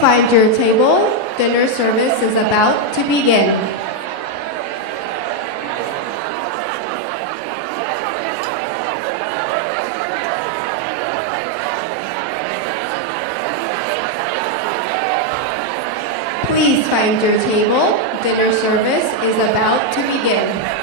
find your table. Dinner service is about to begin. Please find your table. Dinner service is about to begin.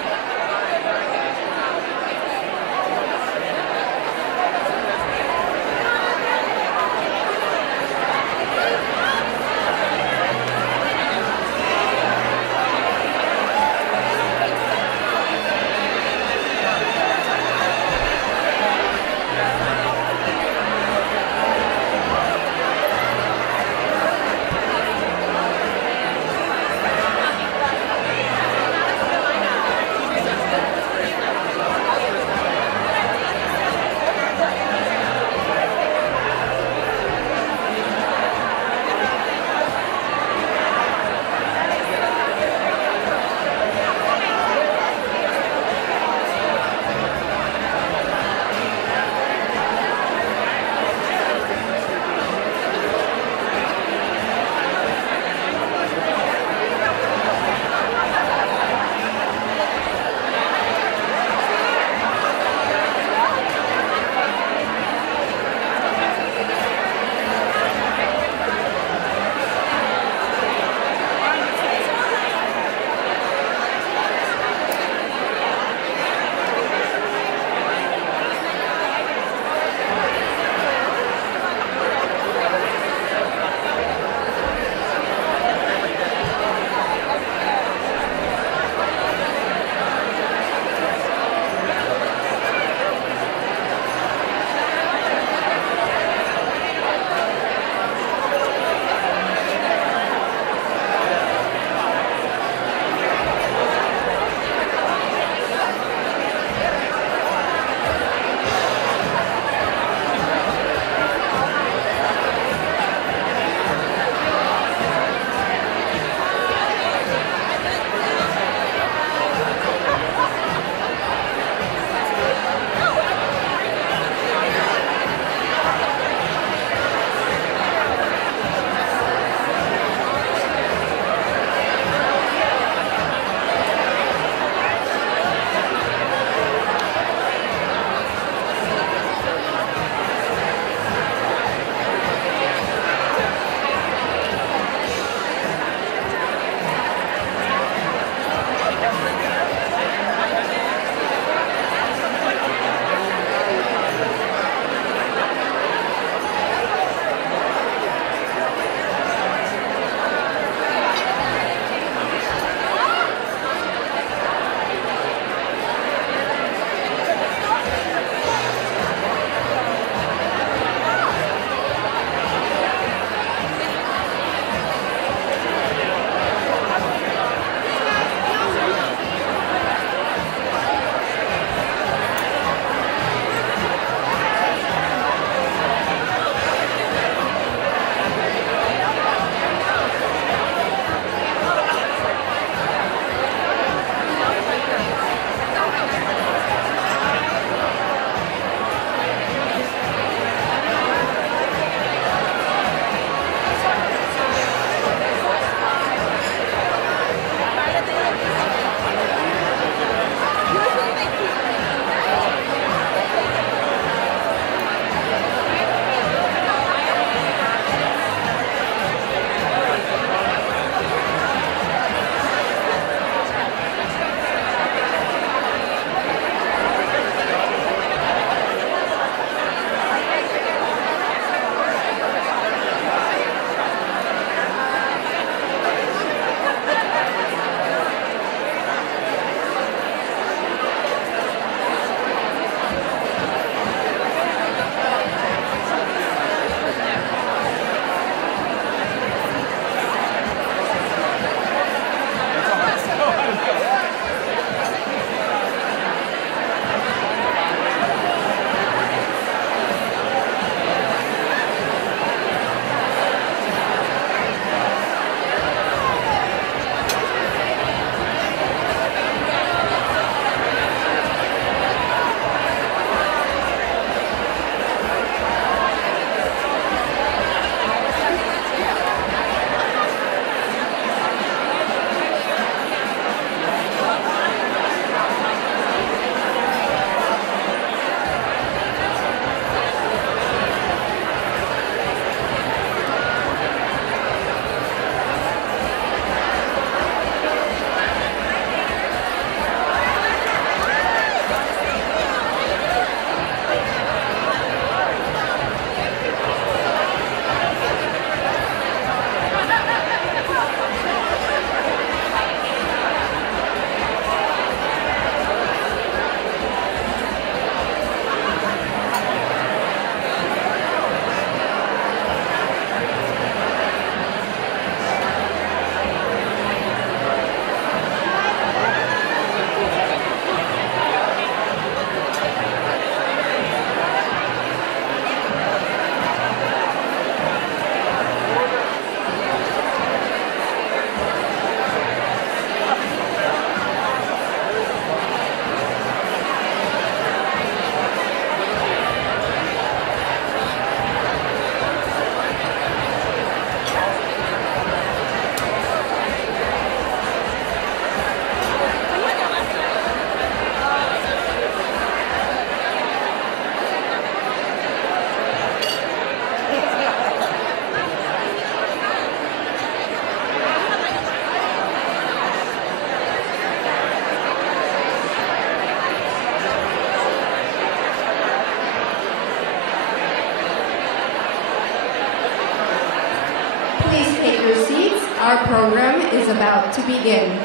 our program is about to begin.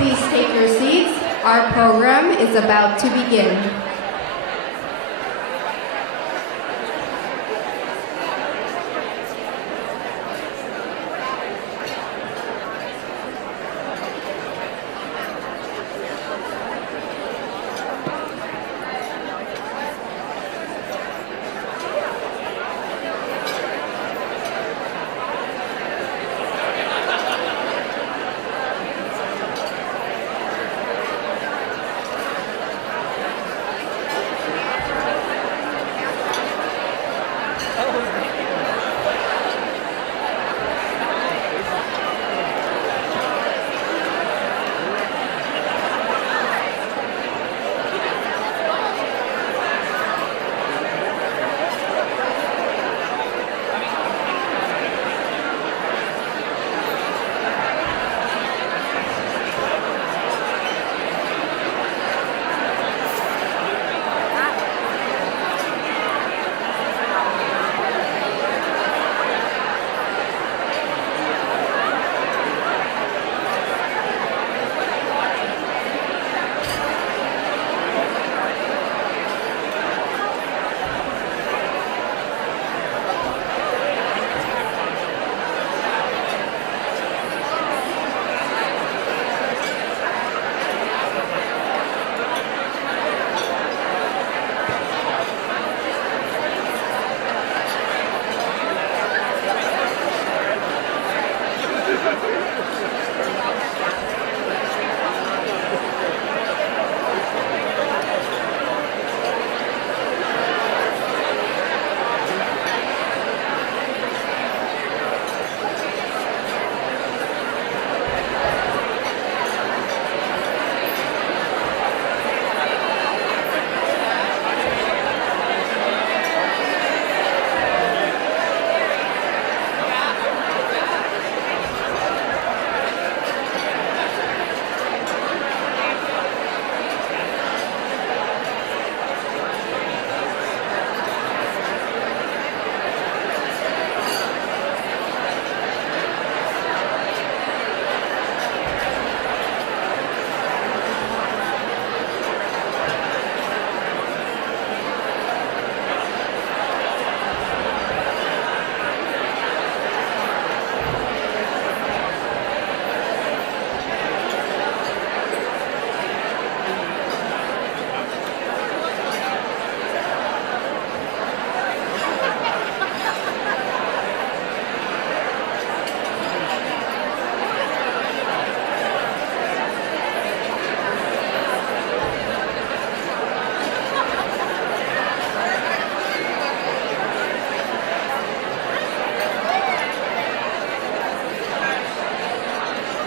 Please take your seats. Our program is about to begin.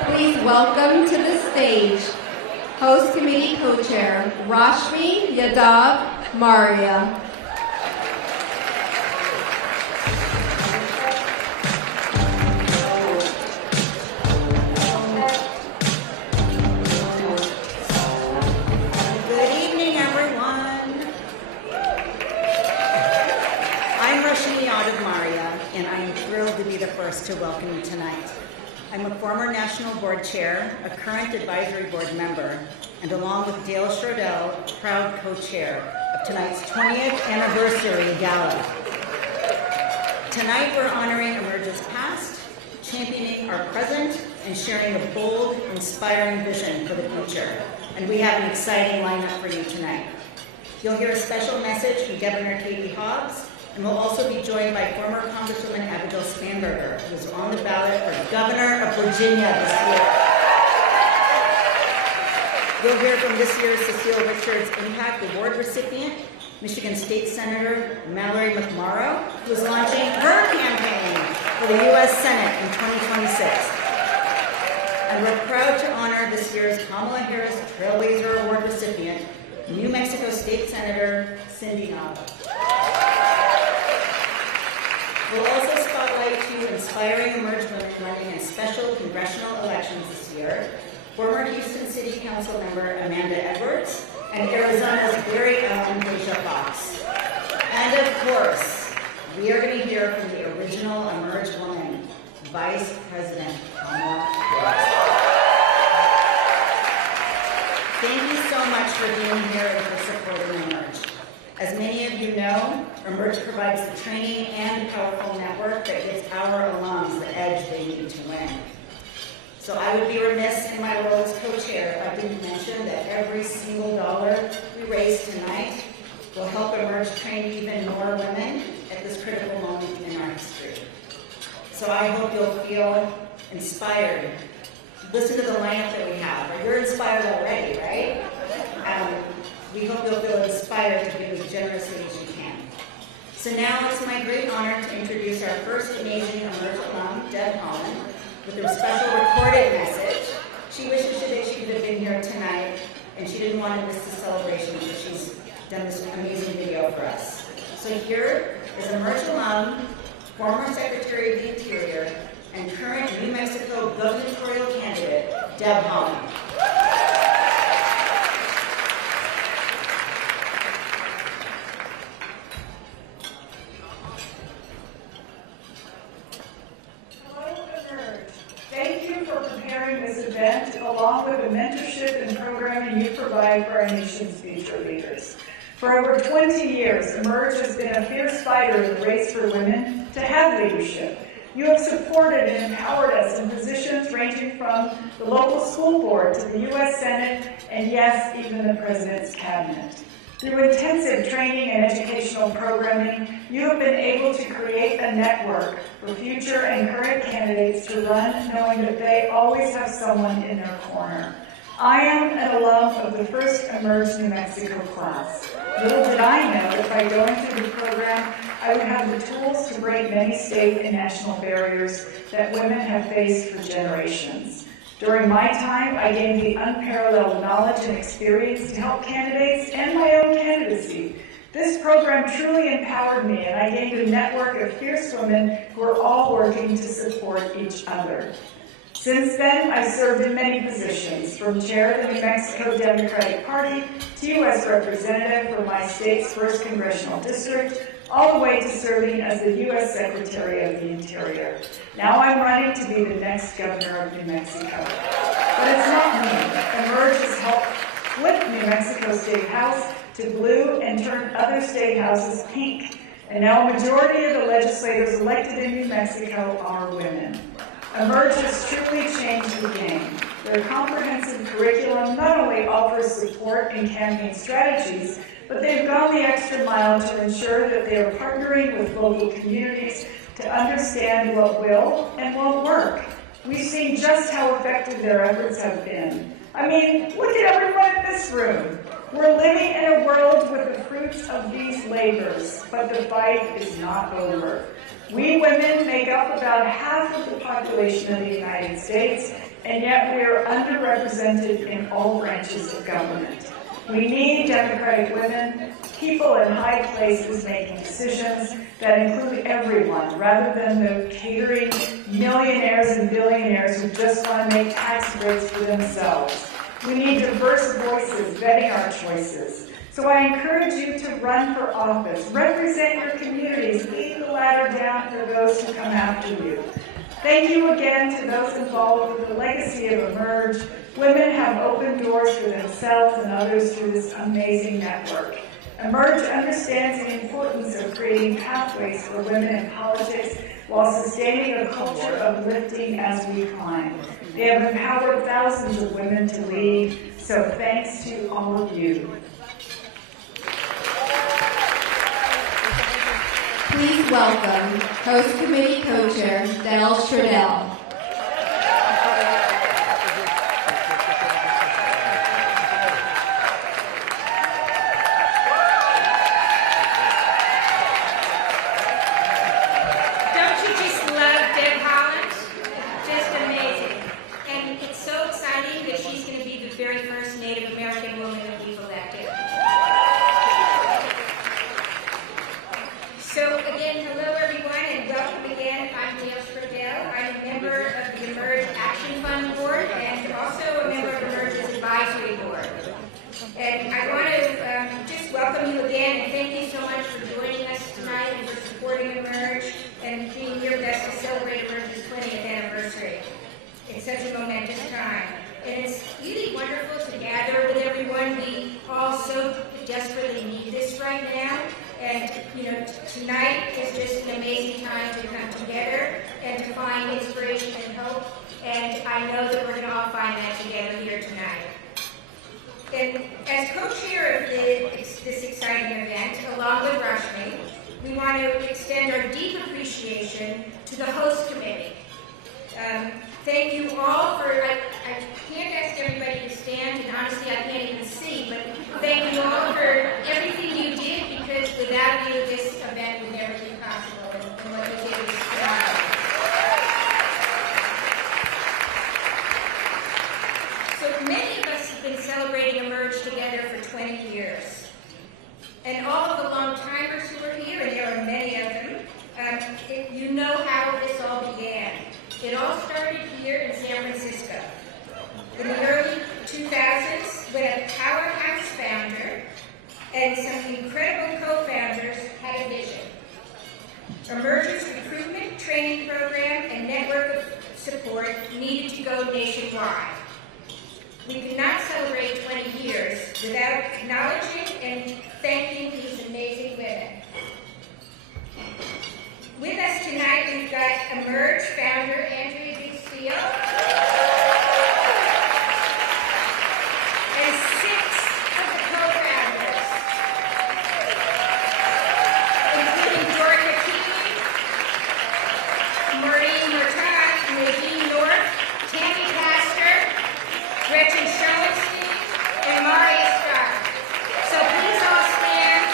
Please welcome to the stage, Host Committee Co-Chair, Rashmi Yadav Maria. Good evening, everyone. I'm Rashmi Yadav Maria, and I am thrilled to be the first to welcome you tonight. I'm a former National Board Chair, a current Advisory Board member, and along with Dale Schrodel, proud co-chair of tonight's 20th anniversary Gala. Tonight we're honoring Emerge's past, championing our present, and sharing a bold, inspiring vision for the future. And we have an exciting lineup for you tonight. You'll hear a special message from Governor Hobbs, and we'll also be joined by former Congresswoman Abigail Spanberger, who's on the ballot for Governor of Virginia this year. You'll hear from this year's Cecile Richards Impact Award recipient, Michigan State Senator Mallory McMorrow, who is launching her campaign for the U.S. Senate in 2026. And we're proud to honor this year's Kamala Harris Trailblazer Award recipient, New Mexico State Senator Cindy Nava. We'll also spotlight two inspiring emerged women running in special congressional elections this year, former Houston City Council member Amanda Edwards and Arizona's very own Deja Fox. And of course, we are going to hear from the original emerged woman, Vice President Kamala Harris. Thank you so much for being here and for supporting Emerge. As many of you know, Emerge provides the training and powerful network that gives our alums the edge they need to win. So I would be remiss in my role as co-chair if I didn't mention that every single dollar we raise tonight will help Emerge train even more women at this critical moment in our history. So I hope you'll feel inspired. Listen to the lineup that we have. You're inspired already, right? We hope you'll feel inspired to give as generously as you can. So now it's my great honor to introduce our first amazing Emerge alum, Deb Haaland, with a special recorded message. She wishes that she could have been here tonight, and she didn't want to miss the celebration, so she's done this amazing video for us. So here is Emerge alum, former Secretary of the Interior, and current New Mexico gubernatorial candidate, Deb Haaland. Along with the mentorship and programming you provide for our nation's future leaders. For over 20 years, Emerge has been a fierce fighter in the race for women to have leadership. You have supported and empowered us in positions ranging from the local school board to the U.S. Senate, and yes, even the President's Cabinet. Through intensive training and educational programming, you have been able to create a network for future and current candidates to run, knowing that they always have someone in their corner. I am an alum of the first Emerge New Mexico class. Little did I know that by going through the program, I would have the tools to break many state and national barriers that women have faced for generations. During my time, I gained the unparalleled knowledge and experience to help candidates and my own candidacy. This program truly empowered me, and I gained a network of fierce women who are all working to support each other. Since then, I served in many positions, from chair of the New Mexico Democratic Party to U.S. representative for my state's 1st Congressional District, all the way to serving as the U.S. Secretary of the Interior. Now I'm running to be the next governor of New Mexico. But it's not me. Emerge has helped flip New Mexico State House to blue and turn other state houses pink. And now a majority of the legislators elected in New Mexico are women. Emerge has truly changed the game. Their comprehensive curriculum not only offers support and campaign strategies, but they've gone the extra mile to ensure that they are partnering with local communities to understand what will and won't work. We've seen just how effective their efforts have been. I mean, look at everyone in this room. We're living in a world with the fruits of these labors, but the fight is not over. We women make up about half of the population of the United States, and yet we are underrepresented in all branches of government. We need democratic women, people in high places making decisions that include everyone, rather than the catering millionaires and billionaires who just want to make tax breaks for themselves. We need diverse voices vetting our choices. So I encourage you to run for office, represent your communities, lead the ladder down for those who come after you. Thank you again to those involved with the legacy of Emerge. Women have opened doors for themselves and others through this amazing network. Emerge understands the importance of creating pathways for women in politics while sustaining a culture of lifting as we climb. They have empowered thousands of women to lead, so thanks to all of you. Please welcome Host Committee Co-Chair Del Stradell. It's such a momentous time. And it's really wonderful to gather with everyone. We all so desperately need this right now. And, tonight is just an amazing time to come together and to find inspiration and hope. And I know that we're going to all find that together here tonight. And as co-chair of this exciting event, along with Rashmi, we want to extend our deep appreciation to the host committee. Thank you all for, I can't ask everybody to stand, and honestly I can't even see, but thank you all for everything you did, because without you this event would never be possible, and what you did is phenomenal. So many of us have been celebrating Emerge together for 20 years. And all of the long-timers who are here, and there are many of them, you know how this all began. It all started here in San Francisco. In the early 2000s, when a powerhouse founder and some incredible co-founders had a vision. Emerge's recruitment, training program, and network of support needed to go nationwide. We could not celebrate 20 years without acknowledging and thanking these amazing women. With us tonight, we've got Emerge founder Andrea Bustillo and 6 of the co-founders, including Dorica Keeley, Maureen Murtaugh, Nadine North, Tammy Pastor, Gretchen Schoenstein, and Maria Starr. So please all stand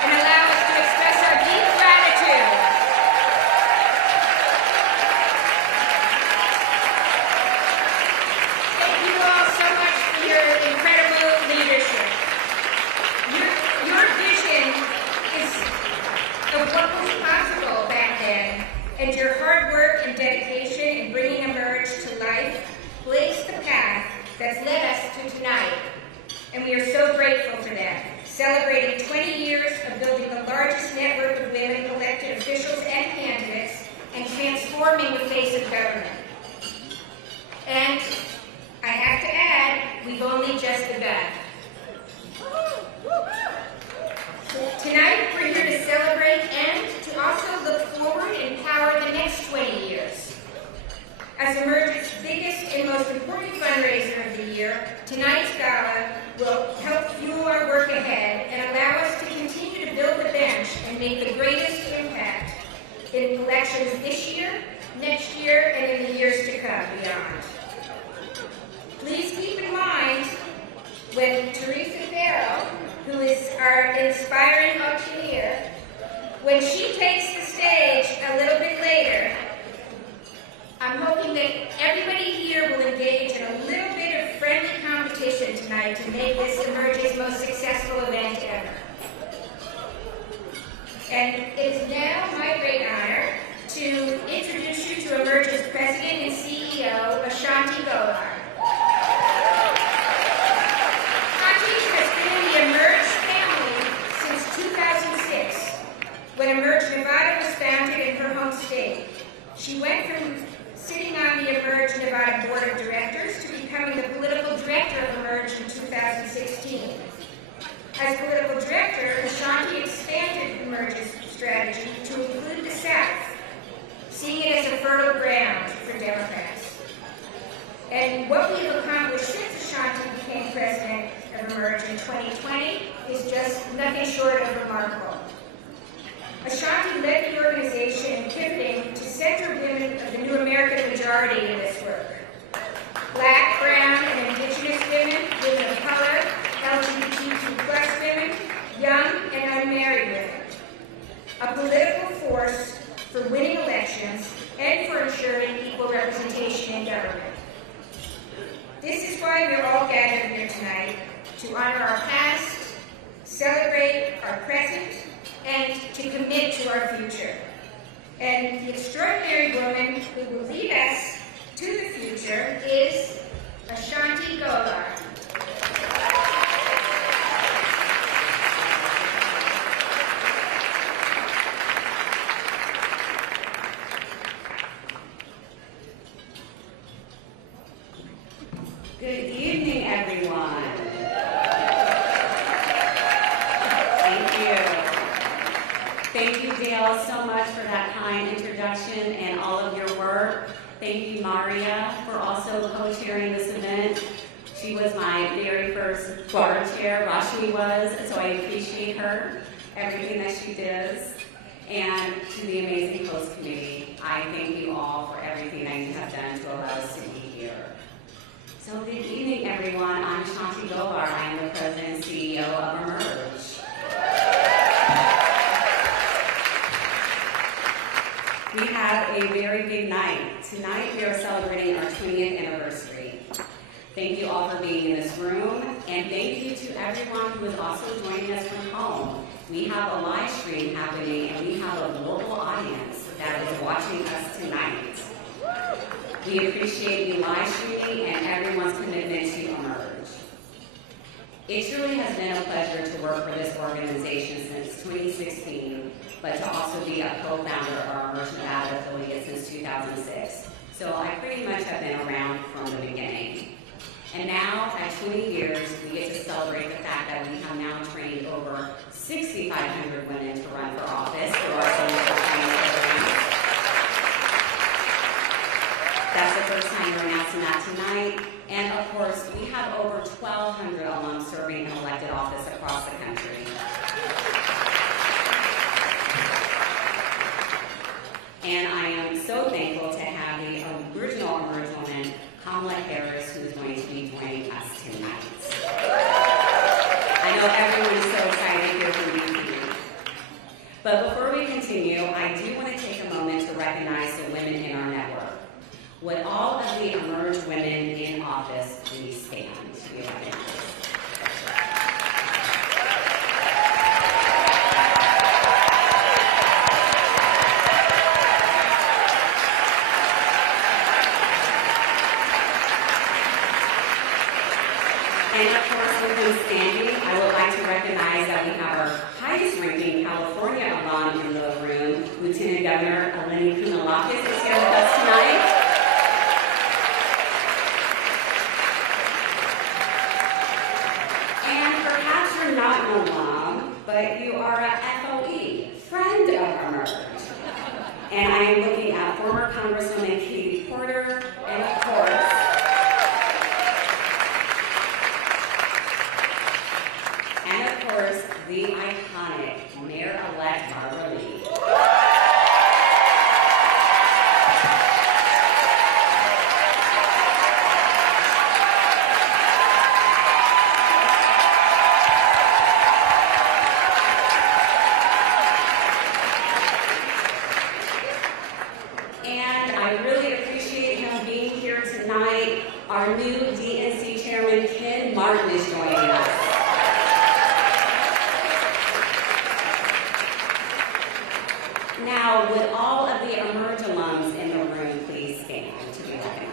and allow us to express our deep gratitude. Thank you all so much for your incredible leadership. Your vision is of what was possible back then, and your hard work and dedication in bringing Emerge to life blazed the path that's led us to tonight. And we are so grateful for that. Celebrating 20 years of building the largest network of women elected officials and candidates and transforming the face of government. And I have to add, we've only just begun. Tonight, we're here to celebrate and to also look forward and power the next 20 years. As Emerge's biggest and most important fundraiser of the year, tonight's gala will help fuel our work ahead and allow us to continue to build the bench and make the greatest impact in elections this year, next year, and in the years to come beyond. Please keep in mind when Teresa Farrell, who is our inspiring auctioneer, when she takes the stage a little bit later, I'm hoping that everybody here will engage in a little bit of friendly competition tonight to make this Emerge's most successful event ever. And it is now my great honor to introduce you to Emerge's President and CEO, Ashanti Gala. Ashanti has been in the Emerge family since 2006, when Emerge Nevada was founded in her home state. She went from sitting on the Emerge Nevada Board of Directors to becoming the political director of Emerge in 2016. As political director, Ashanti expanded Emerge's strategy to include the South, seeing it as a fertile ground for Democrats. And what we have accomplished since Ashanti became president of Emerge in 2020 is just nothing short of remarkable. Ashanti led the organization in pivoting to center women of the new American majority in this work. Black, brown, and indigenous women, women of color, LGBTQ+ women, young and unmarried women. A political force for winning elections and for ensuring equal representation in government. This is why we're all gathered here tonight, to honor our past, celebrate our present, and to commit to our future. And the extraordinary woman who will lead us to the future is Ashanti Gala. Thank you, Dale, so much for that kind introduction and all of your work. Thank you, Maria, for also co-chairing this event. She was my very first board chair, Rashmi was, so I appreciate her, everything that she does. And to the amazing host committee, I thank you all for everything that you have done to allow us to be here. So good evening, everyone. I'm Shanti Govar. I am the President and CEO of Emerge. We have a very big night. Tonight we are celebrating our 20th anniversary. Thank you all for being in this room, and thank you to everyone who is also joining us from home. We have a live stream happening, and we have a global audience that is watching us tonight. We appreciate you live streaming and everyone's commitment to Emerge. It truly has been a pleasure to work for this organization since 2016, but to also be a co-founder of our Emerge Nevada affiliate since 2006. So I pretty much have been around from the beginning. And now, at 20 years, we get to celebrate the fact that we have now trained over 6,500 women to run for office through our senior training program. That's the first time we're announcing that tonight. And of course, we have over 1,200 alums serving in elected office across the country. And I am so thankful to have the original Emerge woman, Kamala, who is going to be joining us tonight. I know everyone is so excited here to meet you. But before we continue, I do want to take a moment to recognize the women in our network. Would all of the Emerge women in office please stand to be recognized? And of course, with them standing, I would like to recognize that we have our highest-ranking California alum in the room, Lieutenant Governor Eleni Kounalakis is here with us tonight. And perhaps you're not an alum, but you are a FOE, friend of Emerge. And I am looking at former Congresswoman Katie Porter, and of course, the iconic Mayor-elect Barbara Lee. And I really appreciate him being here tonight. Our new DNC Chairman, Ken Martin, is joining us. Now, would all of the Emerge alums in the room please stand to be recognized?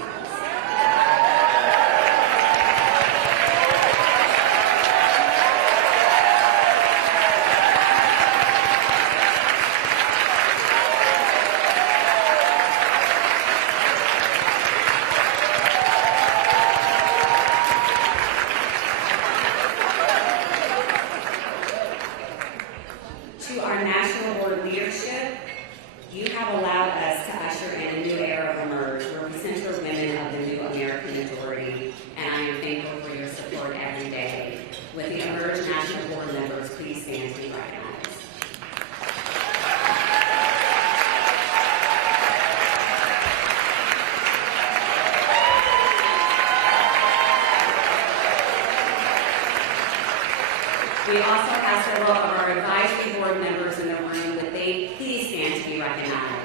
To our National Board leadership, you have allowed us to usher in a new era of Emerge, where we center women of the new American majority, and I am thankful for your support every day. With the Emerge National Board members, please stand to be recognized. We also have several of our advisory board members in the room. Would they please stand to be recognized?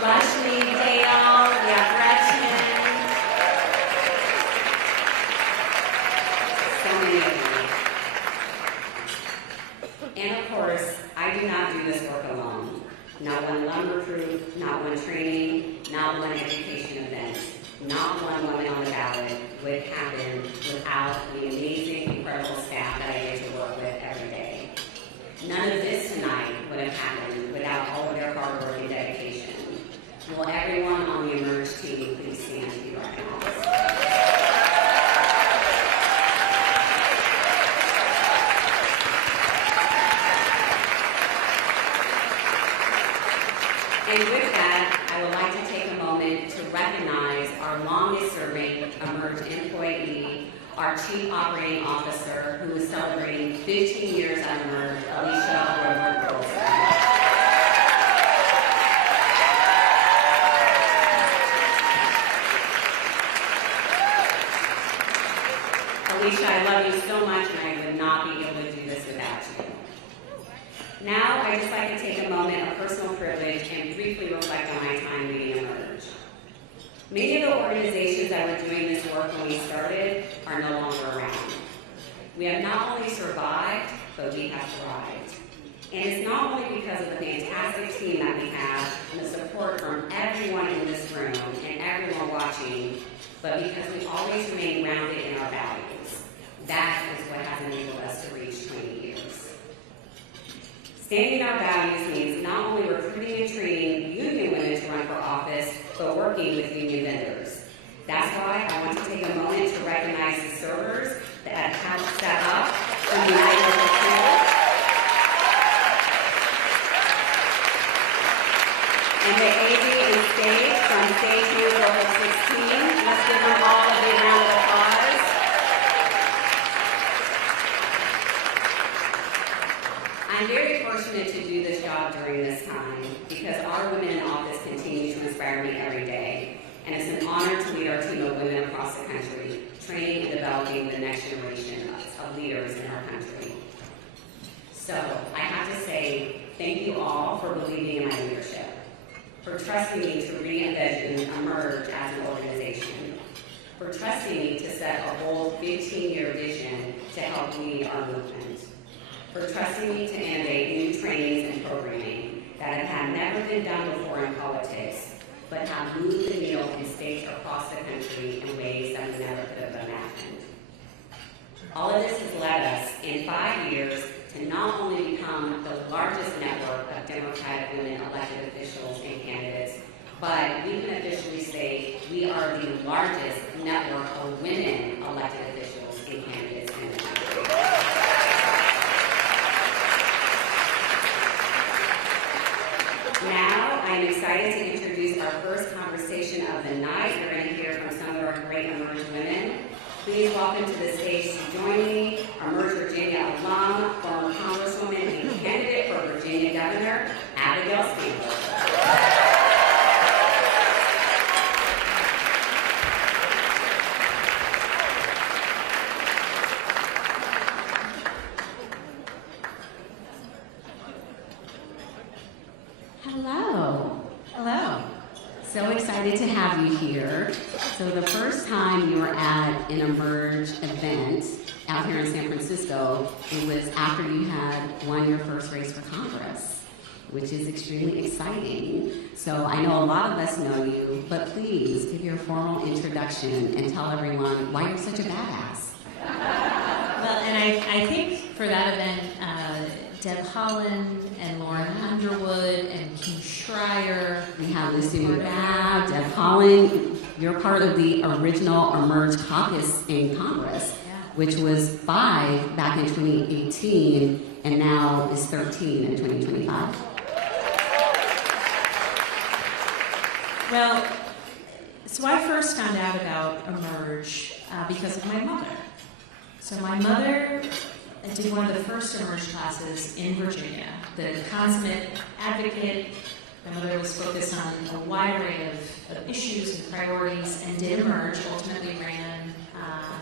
Rashmi, Dale, we have Gretchen. So many of you. And of course, I do not do this work alone. Not one lumber crew, not one training, not one education event, not one woman on the ballot would happen without the amazing, incredible staff that I get to work with every day. None of this tonight would have happened without all of their hard work and dedication. Will everyone on the Emerge team please stand to be recognized? And with that, I would like to take a moment to recognize our longest-serving Emerge employee, our Chief Operating Officer, who is celebrating 15 years at Emerge, Alicia Woodward-Wilson. Alicia, I love you so much, and I would not be able to do this without you. Now, I'd just like to take a moment of personal privilege and briefly reflect on my time leading Emerge. Many of the organizations that were doing this work when we started are no longer around. We have not only survived, but we have thrived. And it's not only because of the fantastic team that we have and the support from everyone in this room and everyone watching, but because we always remain grounded in our values. That is what has enabled us to reach 20 years. Standing our values means not only recruiting and training union women to run for office, but working with union vendors. That's why I want to take a moment to recognize the servers that have stepped up from the United States and the AD and state from State 2 Local 16. Let's give them all a big round of applause. I'm very fortunate to do this job during this time because our women in office continue to inspire me every day. And it's an honor to lead our team of women across the country, training and developing the next generation of leaders in our country. So I have to say thank you all for believing in my leadership, for trusting me to re-envision Emerge as an organization, for trusting me to set a bold 15-year vision to help lead our movement, for trusting me to innovate new trainings and programming that have never been done before in politics, but have moved the needle in states across the country in ways that we never could have imagined. All of this has led us, in 5 years, to not only become the largest network of Democratic women elected officials and candidates, but we can officially say we are the largest network of women elected officials and candidates in the country. Now, I'm excited to introduce our first conversation of the night. You're going to hear from some of our great Emerge women. Please welcome to the stage to join me, Emerge Virginia alum, former Congresswoman and candidate for Virginia Governor, Abigail Spanberger. So excited to have you here. So the first time you were at an Emerge event out here in San Francisco, it was after you had won your first race for Congress, which is extremely exciting. So I know a lot of us know you, but please give your formal introduction and tell everyone why you're such a badass. Well, and I think for that event, Deb Haaland and Lauren Underwood and King Schreier. We have Lucy McGrath, Deb Haaland. You're part of the original Emerge caucus in Congress, which was 5 back in 2018 and now is 13 in 2025. Well, so I first found out about Emerge because of my mother. So my mother did one of the first Emerge classes in Virginia, the consummate advocate. My mother was focused on a wide array of issues and priorities and did Emerge, ultimately ran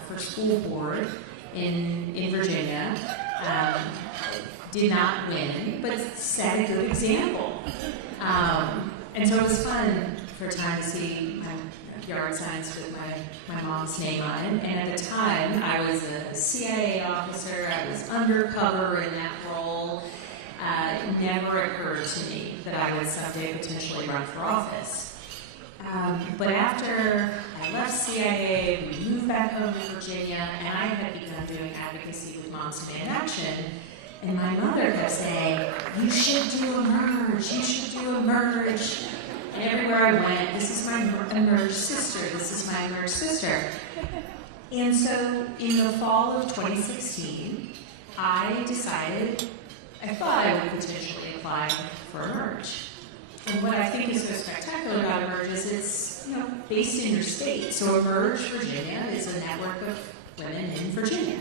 for school board in Virginia. Did not win, but set a good example. And so it was fun for a time to see my yard signs with my mom's name on it. And at the time, I was a CIA officer. I was undercover in that role. It never occurred to me that I would someday potentially run for office. But after I left CIA, we moved back home to Virginia, and I had begun doing advocacy with Moms Demand Action. And my mother kept saying, "You should do Emerge, you should do Emerge." And everywhere I went, "This is my Emerge sister, this is my Emerge sister." And so in the fall of 2016, I thought I would potentially apply for Emerge. And what I think is so spectacular about Emerge is it's based in your state. So Emerge Virginia is a network of women in Virginia.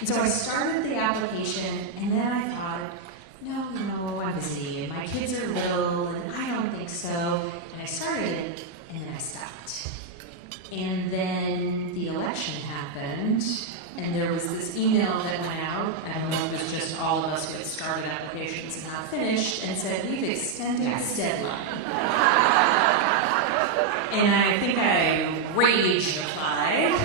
And so I started the application, and then I thought, no, I'm busy, and my kids are little, and I don't think so. And I started it, and then I stopped. And then the election happened, and there was this email that went out. I don't know if it was just all of us who had started applications and not finished, and said, we've extended this deadline. And I think I rage applied.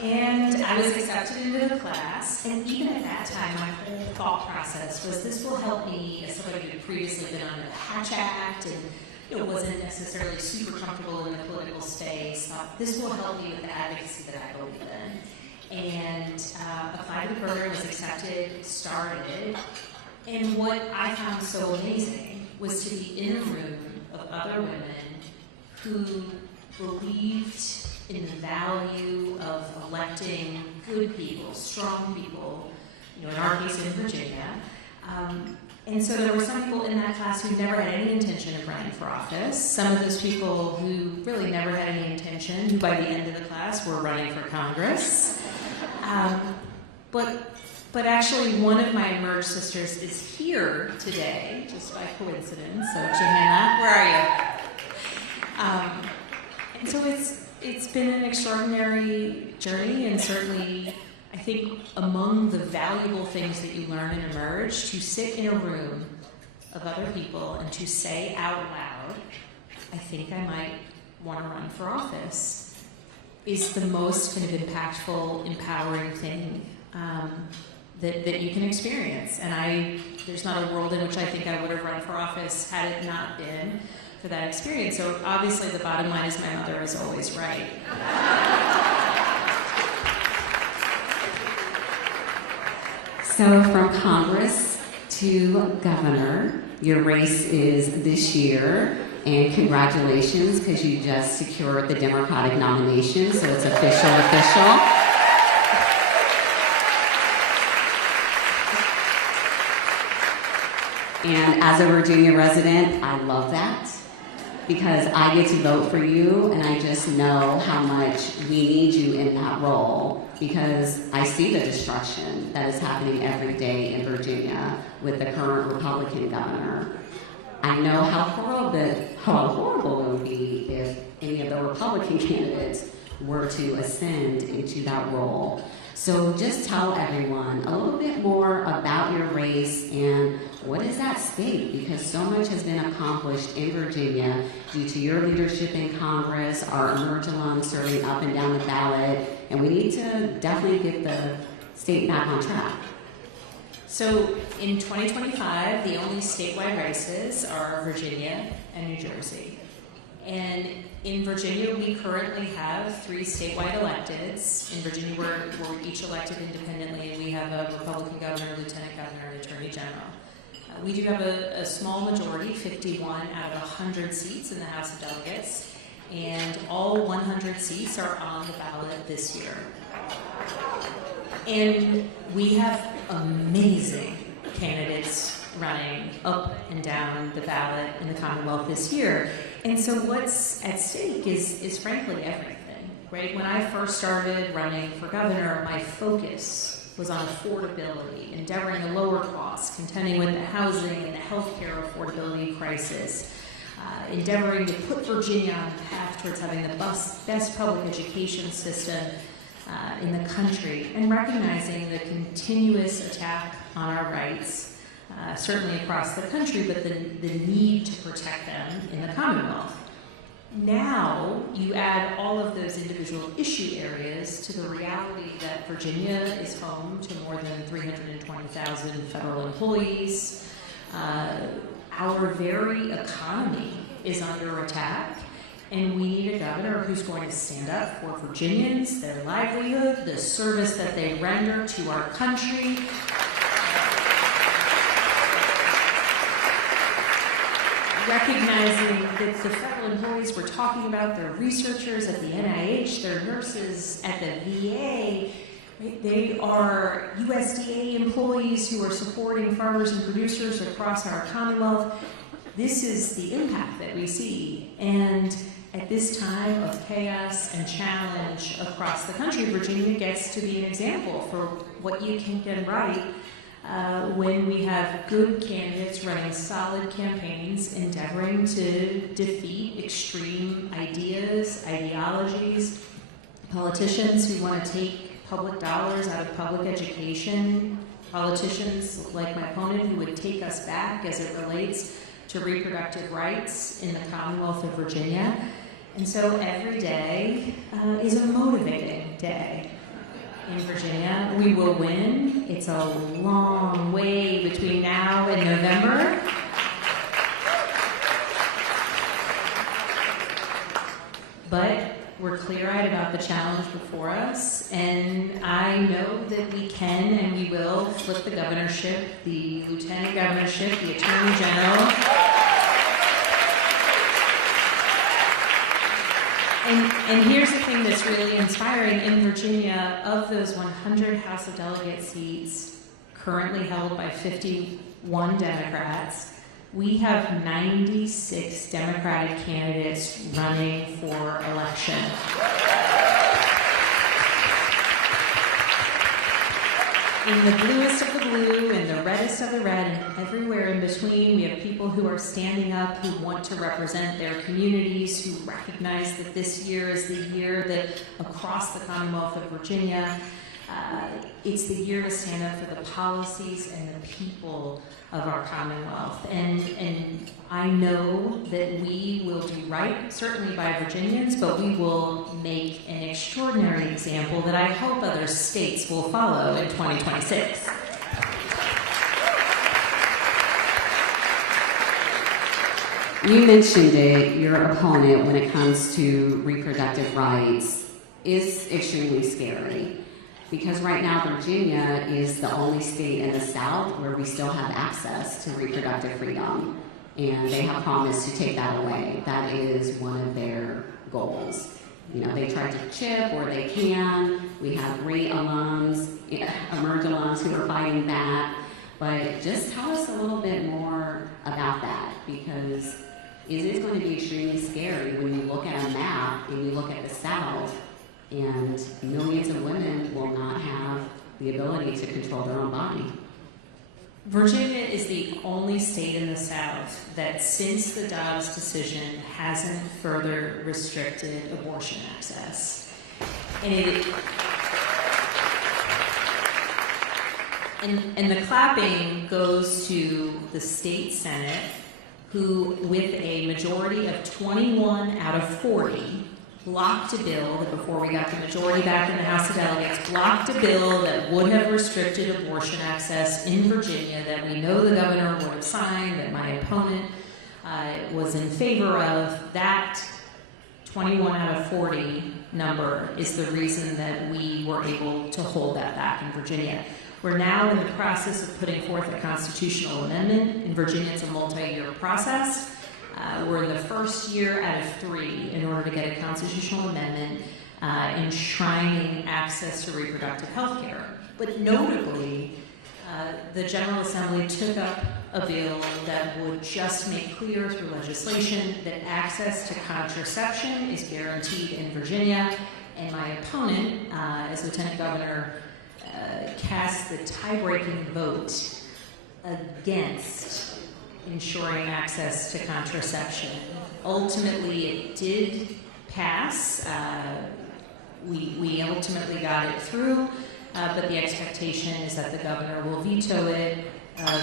And I was accepted into the class, and even at that time, my whole thought process was this will help me, as somebody who had previously been on the Hatch Act and wasn't necessarily super comfortable in the political space, thought this will help me with the advocacy that I believe in. And applied to the program, was accepted, started, and what I found so amazing was to be in a room of other women who believed in the value of electing good people, strong people, in our case in Virginia. And so there were some people in that class who never had any intention of running for office. Some of those people who really never had any intention, who by the end of the class were running for Congress. But actually one of my Emerge sisters is here today, just by coincidence. So Johanna, where are you? And so it's been an extraordinary journey, and certainly I think among the valuable things that you learn in Emerge, to sit in a room of other people and to say out loud, I think I might want to run for office, is the most kind of impactful, empowering thing that you can experience. And there's not a world in which I think I would have run for office had it not been for that experience. So obviously the bottom line is my mother is always right. So from Congress to governor, your race is this year, and congratulations, because you just secured the Democratic nomination, so it's official. And as a Virginia resident, I love that, because I get to vote for you, and I just know how much we need you in that role, because I see the destruction that is happening every day in Virginia with the current Republican governor. I know how horrible it would be if any of the Republican candidates were to ascend into that role. So just tell everyone a little bit more about your race and what is at stake, because so much has been accomplished in Virginia due to your leadership in Congress, our Emerge alums serving up and down the ballot, and we need to definitely get the state back on track. So in 2025, the only statewide races are Virginia and New Jersey. And in Virginia, we currently have 3 statewide electeds. In Virginia, we're each elected independently, and we have a Republican governor, lieutenant governor, and attorney general. We do have a small majority, 51 out of 100 seats in the House of Delegates, and all 100 seats are on the ballot this year. And we have amazing candidates running up and down the ballot in the Commonwealth this year. And so what's at stake is frankly everything, right? When I first started running for governor, my focus was on affordability, endeavoring to lower costs, contending with the housing and the healthcare affordability crisis, endeavoring to put Virginia on the path towards having the best public education system in the country, and recognizing the continuous attack on our rights, certainly across the country, but the need to protect them in the Commonwealth. Now, you add all of those individual issue areas to the reality that Virginia is home to more than 320,000 federal employees. Our very economy is under attack, and we need a governor who's going to stand up for Virginians, their livelihood, the service that they render to our country. Recognizing that the federal employees we're talking about, they're researchers at the NIH, they're nurses at the VA, right? They are USDA employees who are supporting farmers and producers across our Commonwealth. this is the impact that we see. And at this time of chaos and challenge across the country, Virginia gets to be an example for what you can get right when we have good candidates running solid campaigns, endeavoring to defeat extreme ideas, ideologies, politicians who want to take public dollars out of public education, politicians like my opponent who would take us back as it relates to reproductive rights in the Commonwealth of Virginia. And so every day is a motivating day in Virginia. We will win. It's a long way between now and November. But we're clear-eyed about the challenge before us, and I know that we can and we will flip the governorship, the lieutenant governorship, the attorney general. And here's the thing that's really inspiring. In Virginia, of those 100 House of Delegates seats currently held by 51 Democrats, we have 96 Democratic candidates running for election. In the bluest of the blue, and the reddest of the red, and everywhere in between, we have people who are standing up, who want to represent their communities, who recognize that this year is the year that across the Commonwealth of Virginia, it's the year to stand up for the policies and the people of our Commonwealth. And I know that we will do right, certainly by Virginians, but we will make an extraordinary example that I hope other states will follow in 2026. You mentioned it, your opponent, when it comes to reproductive rights, is extremely scary. Because right now, Virginia is the only state in the South where we still have access to reproductive freedom. And they have promised to take that away. That is one of their goals. You know, they try to chip where they can. We have great alums, Emerge alums who are fighting that. But just tell us a little bit more about that, because it is going to be extremely scary when you look at a map and you look at the South, and millions of women will not have the ability to control their own body. Virginia is the only state in the South that, since the Dobbs decision, hasn't further restricted abortion access. And the clapping goes to the state Senate, who, with a majority of 21 out of 40, blocked a bill that, before we got the majority back in the House of Delegates, blocked a bill that would have restricted abortion access in Virginia, that we know the governor would have signed, that my opponent was in favor of. That 21 out of 40 number is the reason that we were able to hold that back in Virginia. We're now in the process of putting forth a constitutional amendment. In Virginia, it's a multi-year process. We're in the first year out of 3 in order to get a constitutional amendment enshrining access to reproductive health care. But notably, the General Assembly took up a bill that would just make clear through legislation that access to contraception is guaranteed in Virginia. And my opponent, as Lieutenant Governor, cast the tie-breaking vote against ensuring access to contraception. Ultimately, it did pass. We ultimately got it through, but the expectation is that the governor will veto it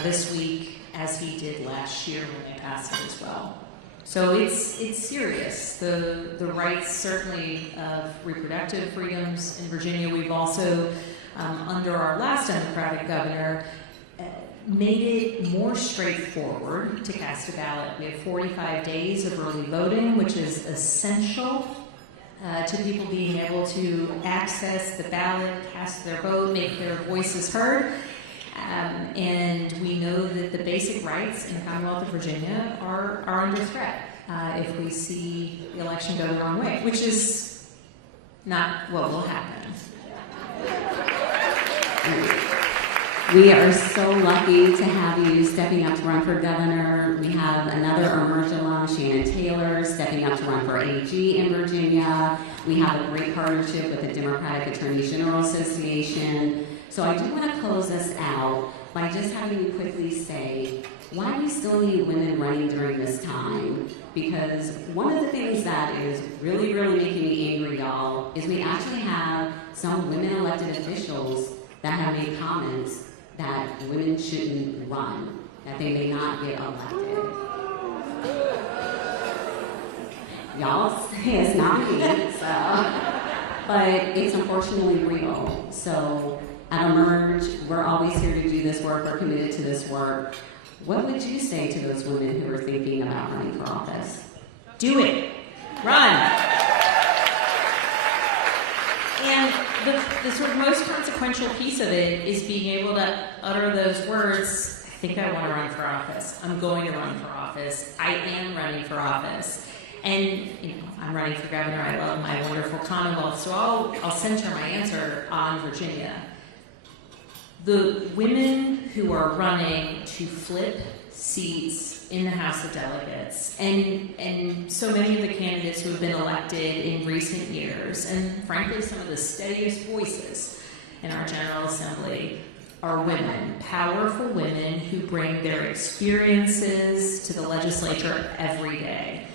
this week, as he did last year when they passed it as well. So it's serious. The rights, certainly, of reproductive freedoms in Virginia. We've also, under our last Democratic governor, made it more straightforward to cast a ballot. We have 45 days of early voting, which is essential to people being able to access the ballot, cast their vote, make their voices heard. And we know that the basic rights in the Commonwealth of Virginia are under threat if we see the election go the wrong way, which is not what will happen. We are so lucky to have you step stepping up to run for governor. We have another Emerge alum, Shannon Taylor, stepping up to run for AG in Virginia. We have a great partnership with the Democratic Attorney General Association. So I do want to close this out by just having you quickly say why we still need women running during this time. Because one of the things that is really, really making me angry, y'all, is we actually have some women elected officials that have made comments that women shouldn't run, that they may not get elected. Y'all say it's not me, but it's unfortunately real. So at Emerge, we're always here to do this work, we're committed to this work. What would you say to those women who are thinking about running for office? Do it. Run. And the sort of most consequential piece of it is being able to utter those words, I think I want to run for office. I'm going to run for office. I am running for office. And I'm running for governor. I love my wonderful Commonwealth. So I'll center my answer on Virginia. The women who are running to flip seats in the House of Delegates, and so many of the candidates who have been elected in recent years, and frankly some of the steadiest voices in our General Assembly are women, powerful women who bring their experiences to the legislature every day.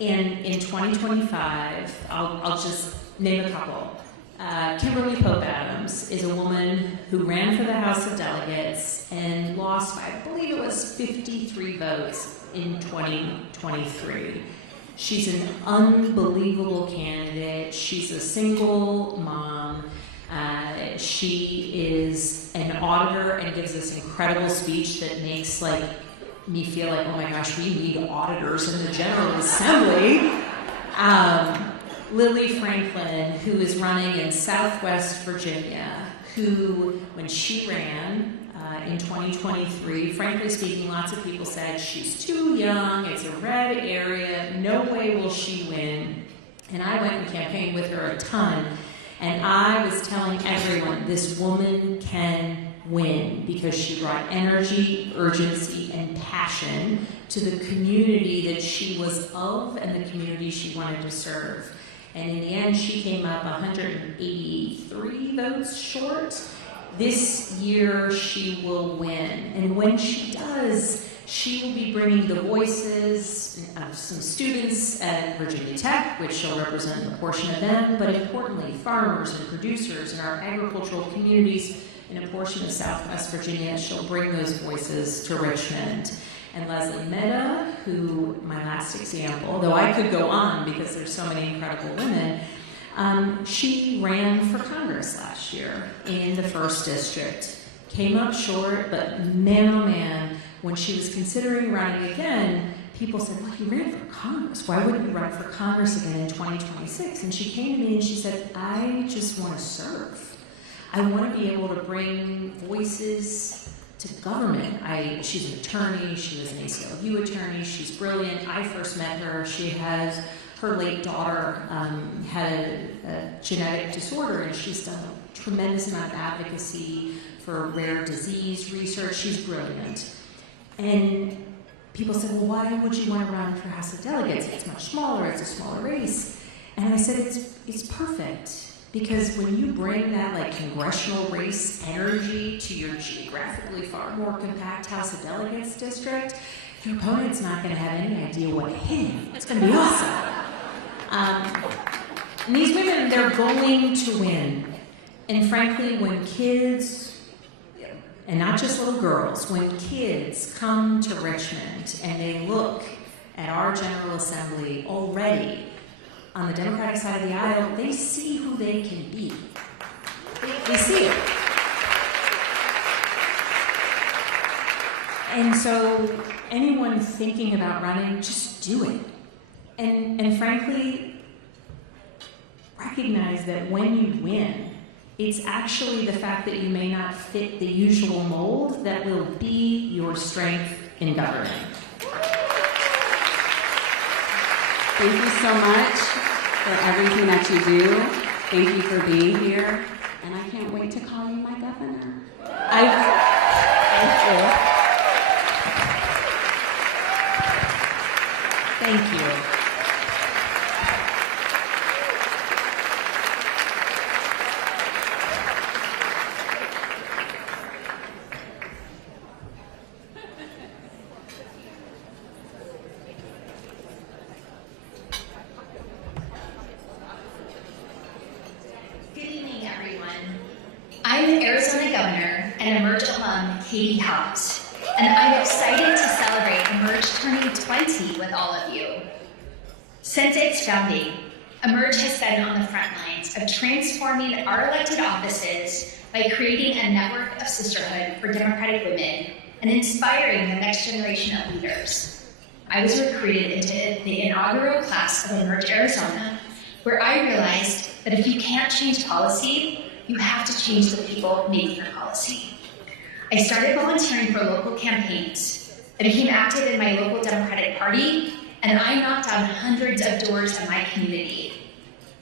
And in 2025, I'll just name a couple. Kimberly Pope Adams is a woman who ran for the House of Delegates and lost by, I believe it was 53 votes in 2023. She's an unbelievable candidate. She's a single mom. She is an auditor and gives this incredible speech that makes me feel like, oh my gosh, we need auditors in the General Assembly. Lily Franklin, who is running in Southwest Virginia, who, when she ran in 2023, frankly speaking, lots of people said she's too young, it's a red area, no way will she win. And I went and campaigned with her a ton, and I was telling everyone, this woman can win because she brought energy, urgency, and passion to the community that she was of and the community she wanted to serve. And in the end, she came up 183 votes short. This year, she will win. And when she does, she will be bringing the voices of some students at Virginia Tech, which she'll represent a portion of them, but importantly, farmers and producers in our agricultural communities in a portion of Southwest Virginia. She'll bring those voices to Richmond. And Leslie Mehta, who, my last example, though I could go on because there's so many incredible women, she ran for Congress last year in the 1st District. Came up short, but man, oh man, when she was considering running again, people said, well, you ran for Congress. Why wouldn't you run for Congress again in 2026? And she came to me and she said, I just want to serve. I want to be able to bring voices to government. She's an attorney, she was an ACLU attorney, she's brilliant. I first met her, she has, her late daughter had a genetic disorder, and she's done a tremendous amount of advocacy for rare disease research. She's brilliant. And people said, well, why would you want to run for House of Delegates? It's much smaller, it's a smaller race. And I said, it's perfect. Because when you bring that congressional race energy to your geographically far more compact House of Delegates district, your opponent's not going to have any idea what hit him. It's going to be awesome. And these women, they're going to win. And frankly, when kids, and not just little girls, when kids come to Richmond and they look at our General Assembly already, on the Democratic side of the aisle, they see who they can be. They see it. And so anyone thinking about running, just do it. And frankly, recognize that when you win, it's actually the fact that you may not fit the usual mold that will be your strength in governing. Thank you so much for everything that you do. Thank you for being here. And I can't wait to call you my governor. Thank you. Katie Hobbs, and I'm excited to celebrate Emerge turning 20 with all of you. Since its founding, Emerge has been on the front lines of transforming our elected offices by creating a network of sisterhood for Democratic women and inspiring the next generation of leaders. I was recruited into the inaugural class of Emerge Arizona, where I realized that if you can't change policy, you have to change the people making the policy. I started volunteering for local campaigns. I became active in my local Democratic Party, and I knocked on hundreds of doors in my community.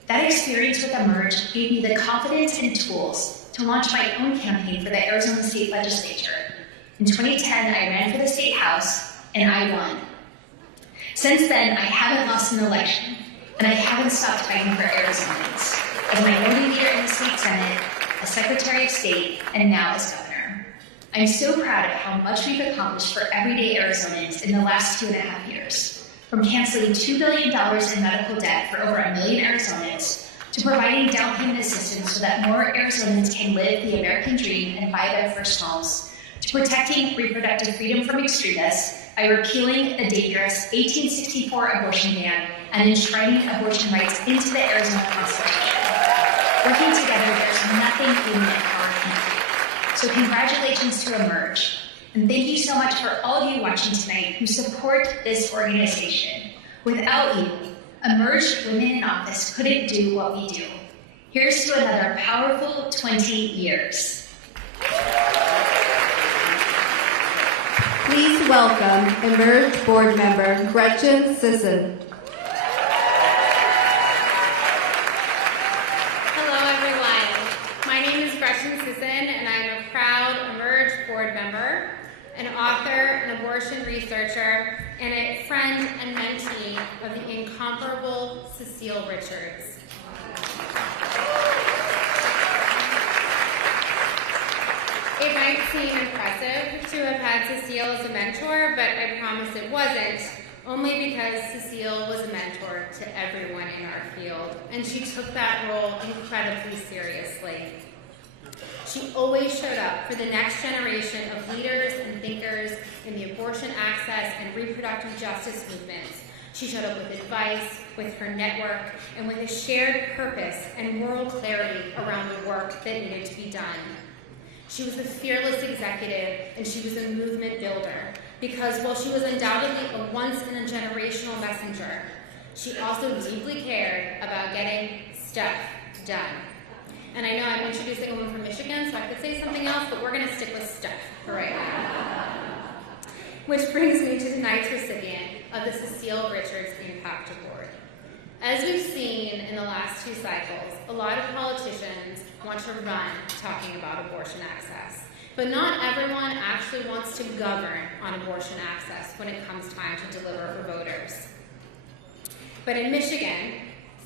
That experience with Emerge gave me the confidence and tools to launch my own campaign for the Arizona State Legislature. In 2010, I ran for the State House, and I won. Since then, I haven't lost an election, and I haven't stopped fighting for Arizonans, as minority leader in the State Senate, as Secretary of State, and now as Governor. I'm so proud of how much we've accomplished for everyday Arizonans in the last 2.5 years. From canceling $2 billion in medical debt for over 1 million Arizonans, to providing down payment assistance so that more Arizonans can live the American dream and buy their first homes, to protecting reproductive freedom from extremists by repealing the dangerous 1864 abortion ban and enshrining abortion rights into the Arizona Constitution. Working together, there's nothing human power can do. So congratulations to Emerge. And thank you so much for all of you watching tonight who support this organization. Without you, Emerge Women in Office couldn't do what we do. Here's to another powerful 20 years. Please welcome Emerge board member Gretchen Sisson. Hello everyone. My name is Gretchen Sisson and I'm a proud Emerge board member, an author, an abortion researcher, and a friend and mentee of the incomparable Cecile Richards. It might seem impressive to have had Cecile as a mentor, but I promise it wasn't, only because Cecile was a mentor to everyone in our field, and she took that role incredibly seriously. She always showed up for the next generation of leaders and thinkers in the abortion access and reproductive justice movements. She showed up with advice, with her network, and with a shared purpose and moral clarity around the work that needed to be done. She was a fearless executive, and she was a movement builder, because while she was undoubtedly a once-in-a-generational messenger, she also deeply cared about getting stuff done. And I know I'm introducing a woman from Michigan, so I could say something else, but we're going to stick with stuff for right now. Which brings me to tonight's recipient of the Cecile Richards Impact Award. As we've seen in the last 2 cycles, a lot of politicians want to run talking about abortion access. But not everyone actually wants to govern on abortion access when it comes time to deliver for voters. But in Michigan,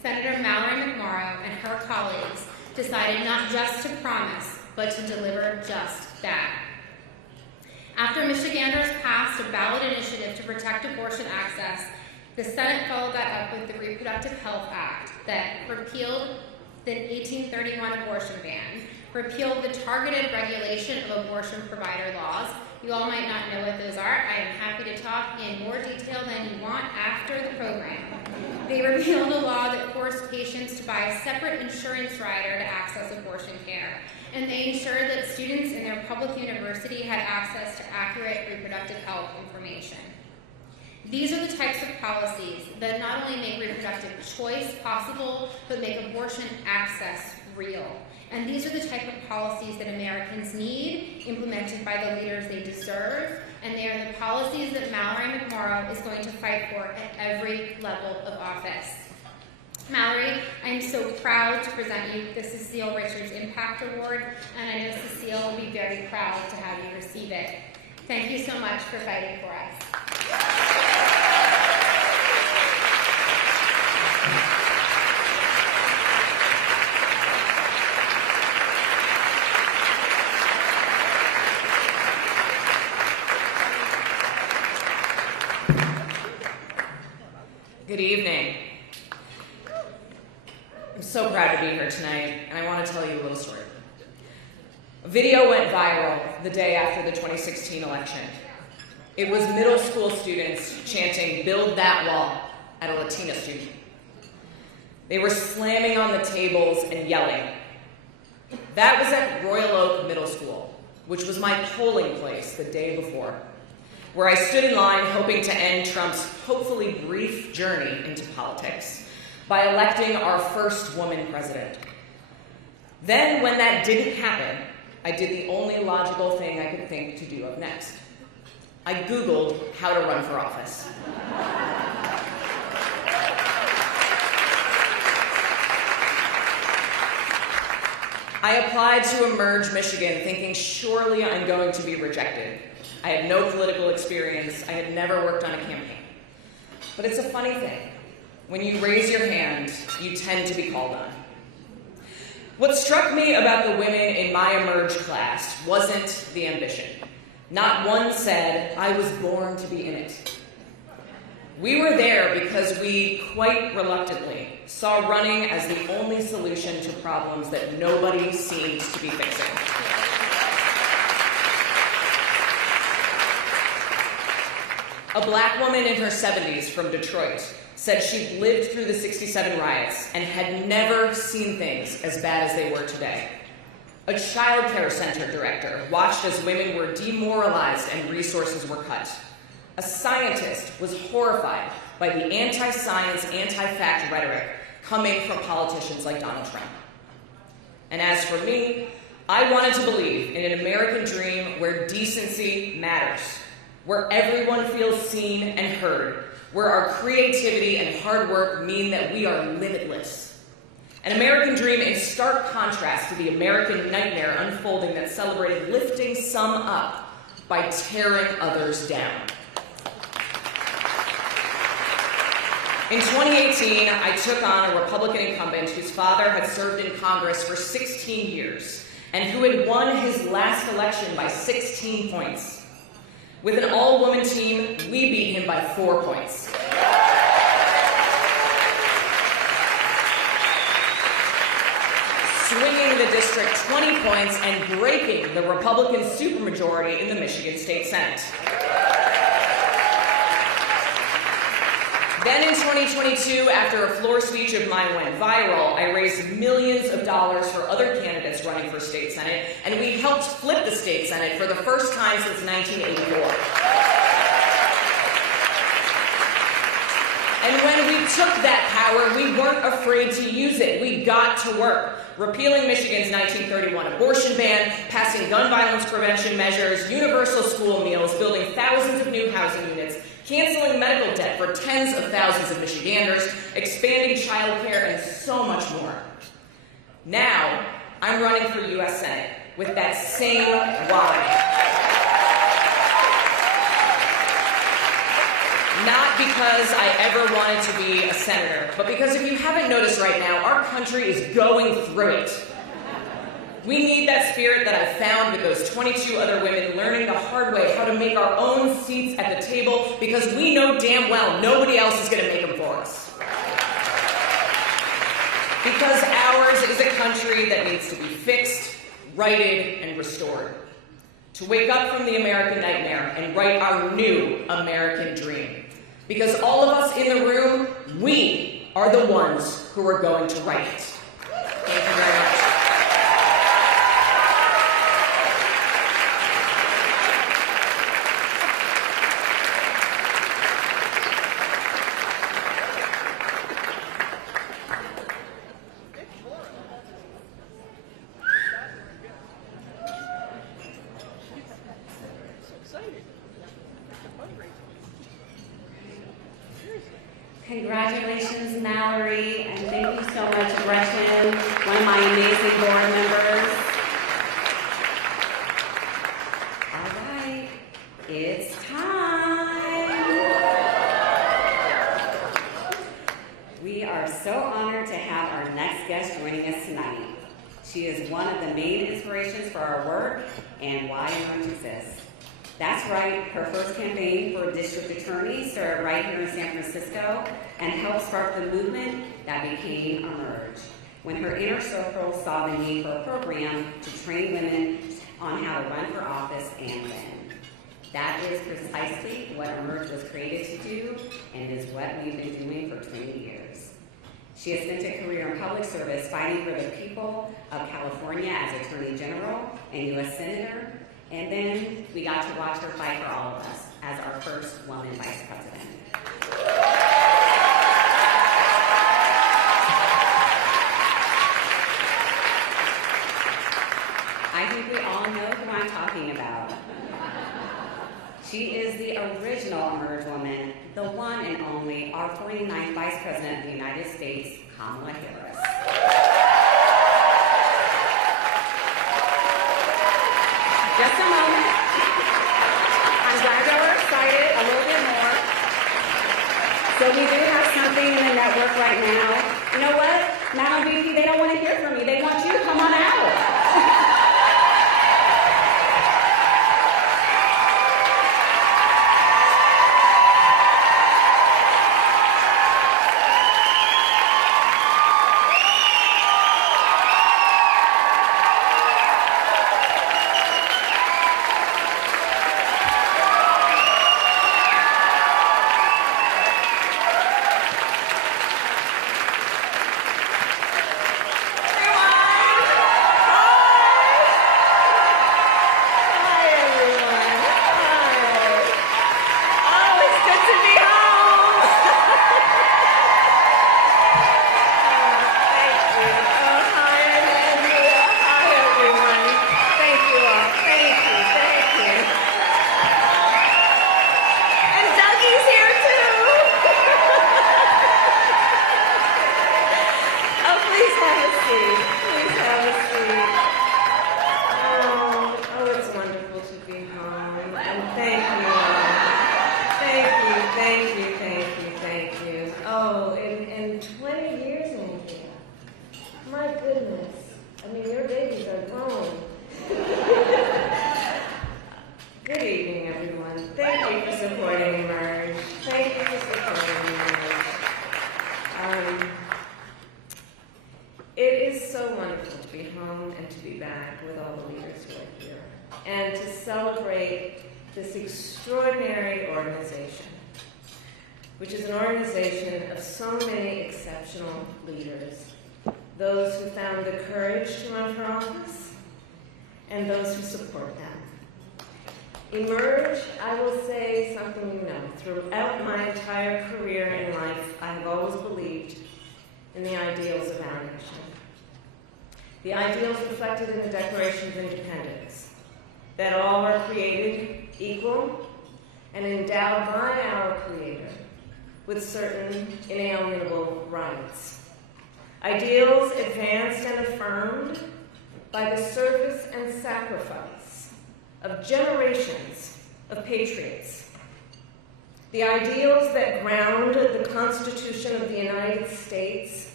Senator Mallory McMorrow and her colleagues decided not just to promise, but to deliver just that. After Michiganders passed a ballot initiative to protect abortion access, the Senate followed that up with the Reproductive Health Act that repealed the 1831 abortion ban, repealed the targeted regulation of abortion provider laws. You all might not know what those are. I am happy to talk in more detail than you want after the program. They repealed a law that forced patients to buy a separate insurance rider to access abortion care. And they ensured that students in their public university had access to accurate reproductive health information. These are the types of policies that not only make reproductive choice possible, but make abortion access real. And these are the type of policies that Americans need, implemented by the leaders they deserve, and they are the policies that Mallory McMorrow is going to fight for at every level of office. Mallory, I am so proud to present you the Cecile Richards Impact Award, and I know Cecile will be very proud to have you receive it. Thank you so much for fighting for us. Good evening. I'm so proud to be here tonight, and I want to tell you a little story. A video went viral the day after the 2016 election. It was middle school students chanting, "Build that wall," at a Latina student. They were slamming on the tables and yelling. That was at Royal Oak Middle School, which was my polling place the day before, where I stood in line hoping to end Trump's hopefully brief journey into politics by electing our first woman president. Then, when that didn't happen, I did the only logical thing I could think to do up next. I Googled how to run for office. I applied to Emerge Michigan thinking surely I'm going to be rejected. I had no political experience. I had never worked on a campaign. But it's a funny thing. When you raise your hand, you tend to be called on. What struck me about the women in my Emerge class wasn't the ambition. Not one said, "I was born to be in it." We were there because we, quite reluctantly, saw running as the only solution to problems that nobody seemed to be fixing. A black woman in her 70s from Detroit said she'd lived through the '67 riots and had never seen things as bad as they were today. A child care center director watched as women were demoralized and resources were cut. A scientist was horrified by the anti-science, anti-fact rhetoric coming from politicians like Donald Trump. And as for me, I wanted to believe in an American dream where decency matters, where everyone feels seen and heard, where our creativity and hard work mean that we are limitless. An American dream in stark contrast to the American nightmare unfolding that celebrated lifting some up by tearing others down. In 2018, I took on a Republican incumbent whose father had served in Congress for 16 years and who had won his last election by 16 points. With an all-woman team, we beat him by 4 points. Swinging the district 20 points and breaking the Republican supermajority in the Michigan State Senate. Then in 2022, after a floor speech of mine went viral, I raised millions of dollars for other candidates running for state senate, and we helped flip the state senate for the first time since 1984. And when we took that power, we weren't afraid to use it. We got to work. Repealing Michigan's 1931 abortion ban, passing gun violence prevention measures, universal school meals, building thousands of new housing units, canceling medical debt for tens of thousands of Michiganders, expanding childcare, and so much more. Now, I'm running for U.S. Senate with that same why. Not because I ever wanted to be a senator, but because if you haven't noticed right now, our country is going through it. We need that spirit that I found with those 22 other women learning the hard way how to make our own seats at the table because we know damn well nobody else is going to make them for us. Because ours is a country that needs to be fixed, righted, and restored. To wake up from the American nightmare and write our new American dream. Because all of us in the room, we are the ones who are going to write it. Thank you very much. Congratulations, Mallory, and thank you so much, Gretchen, one of my amazing board members. All right, it's time. We are so honored to have our next guest joining us tonight. She is one of the main inspirations for our work and why Emerge exists. That's right, her first campaign for district attorney started right here in San Francisco and helped spark the movement that became Emerge. When her inner circle saw the need for a program to train women on how to run for office and win. That is precisely what Emerge was created to do and is what we've been doing for 20 years. She has spent a career in public service fighting for the people of California as Attorney General and U.S. Senator, and then we got to watch her fight for all of us as our first woman vice president. I think we all know who I'm talking about. She is the original Emerge woman, the one and only, our 49th Vice President of the United States, Kamala Harris. Just a moment. I'm glad y'all are excited, a little bit more. So we do have something in the network right now. You know what? Madam VP, they don't want to hear from you. They want you to come on out. Which is an organization of so many exceptional leaders, those who found the courage to run for office and those who support them. Emerge, I will say something you know. Throughout my entire career in life, I have always believed in the ideals of our nation. The ideals reflected in the Declaration of Independence, that all are created equal and endowed by our Creator with certain inalienable rights. Ideals advanced and affirmed by the service and sacrifice of generations of patriots. The ideals that ground the Constitution of the United States,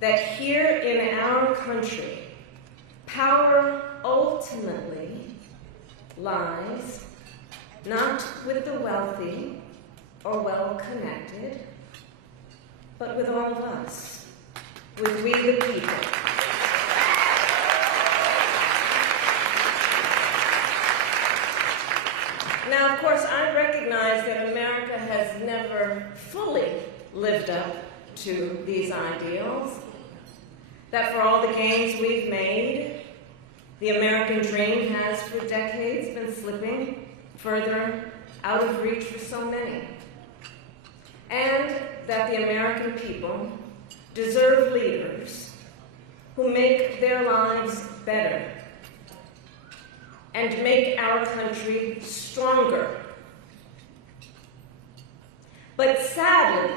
that here in our country, power ultimately lies not with the wealthy or well-connected, but with all of us, with we the people. Now, of course, I recognize that America has never fully lived up to these ideals, that for all the gains we've made, the American dream has for decades been slipping further out of reach for so many. And that the American people deserve leaders who make their lives better and make our country stronger. But sadly,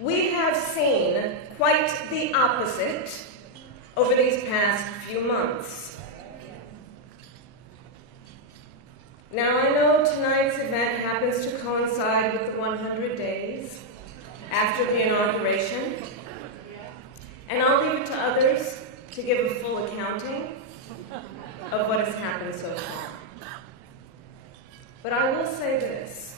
we have seen quite the opposite over these past few months. Now, I know tonight's event happens to coincide with the 100 days after the inauguration, and I'll leave it to others to give a full accounting of what has happened so far. But I will say this.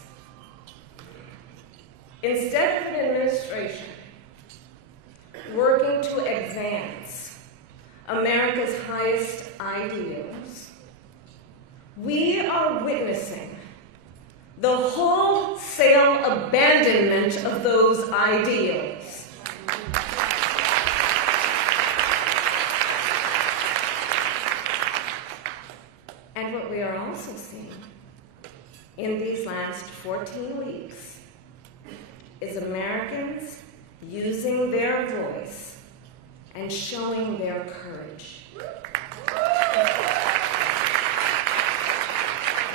Instead of an administration working to advance America's highest ideals, We are witnessing the wholesale abandonment of those ideals. And what we are also seeing in these last 14 weeks is Americans using their voice and showing their courage.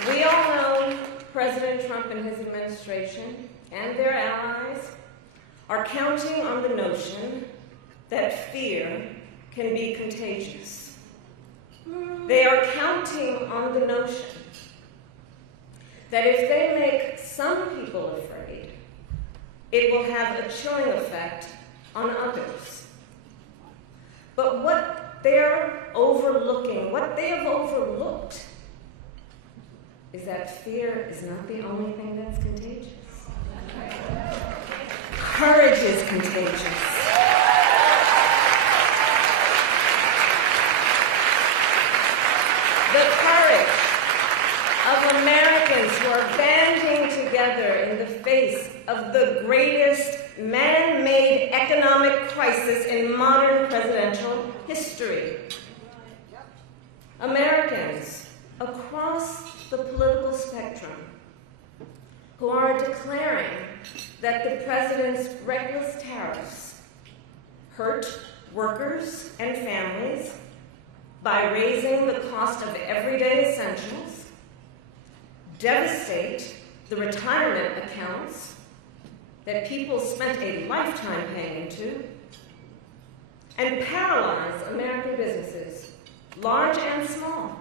We all know President Trump and his administration and their allies are counting on the notion that fear can be contagious. They are counting on the notion that if they make some people afraid, it will have a chilling effect on others. But what they're overlooking, what they have overlooked, is that fear is not the only thing that's contagious. Courage is contagious. The courage of Americans who are banding together in the face of the greatest man-made economic crisis in modern presidential history. Americans across the political spectrum who are declaring that the president's reckless tariffs hurt workers and families by raising the cost of everyday essentials, devastate the retirement accounts that people spent a lifetime paying into, and paralyze American businesses, large and small,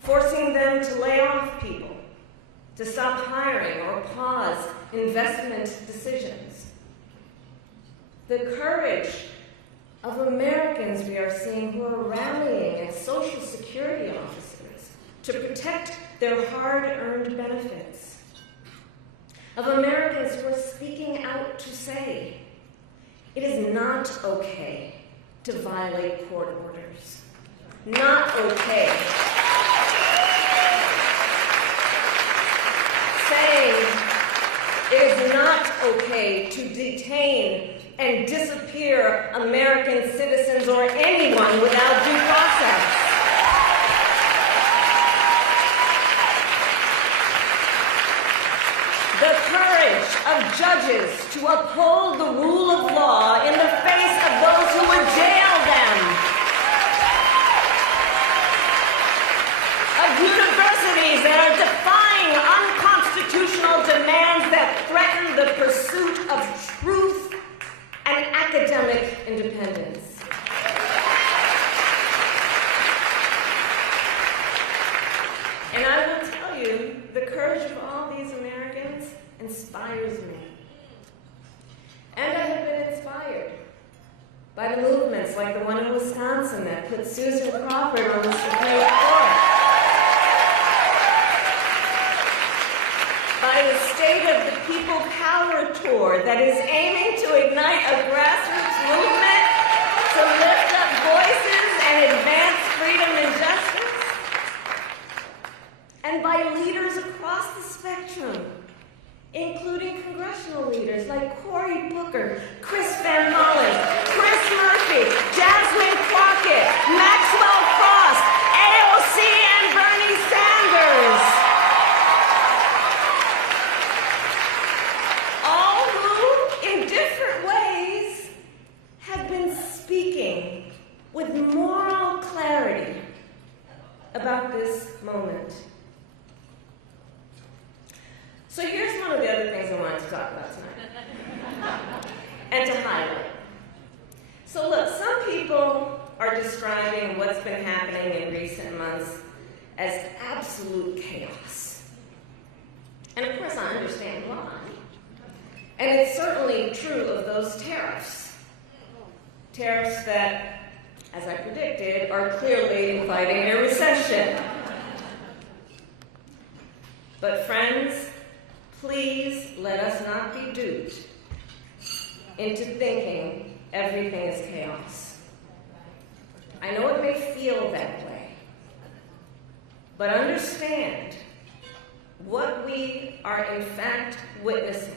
forcing them to lay off people, to stop hiring or pause investment decisions. The courage of Americans we are seeing who are rallying at Social Security offices to protect their hard-earned benefits. Of Americans who are speaking out to say, it is not okay to violate court orders. Not okay. Saying it is not okay to detain and disappear American citizens or anyone without due process. The courage of judges to uphold the rule of law in the face of those who would jail them. Of universities that are defying unconstitutional demands that threaten the pursuit of truth and academic independence. And I will tell you, the courage of all these Americans inspires me. And I have been inspired by the movements like the one in Wisconsin that put Susan Crawford on the Supreme Court. By the State of the People Power Tour that is aiming to ignite a grassroots movement to lift up voices and advance freedom and justice. And by leaders across the spectrum, including congressional leaders like Cory Booker, Chris Van Hollen, Chris Murphy, Jasmine Crockett, Maxwell Frost, AOC and Bernie Sanders. All who, in different ways, have been speaking with moral clarity about this moment. So here's one of the other things I wanted to talk about tonight, and to highlight. So look, some people are describing what's been happening in recent months as absolute chaos. And of course I understand why. And it's certainly true of those tariffs. Tariffs that, as I predicted, are clearly inviting a recession. But friends, please let us not be duped into thinking everything is chaos. I know it may feel that way, but understand what we are in fact witnessing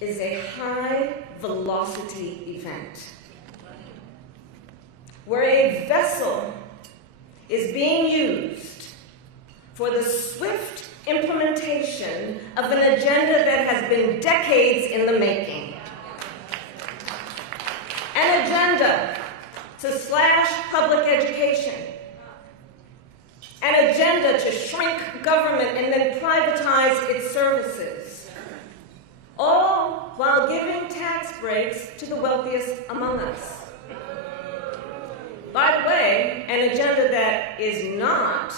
is a high-velocity event where a vessel is being used for the swift implementation of an agenda that has been decades in the making. An agenda to slash public education. An agenda to shrink government and then privatize its services. All while giving tax breaks to the wealthiest among us. By the way, an agenda that is not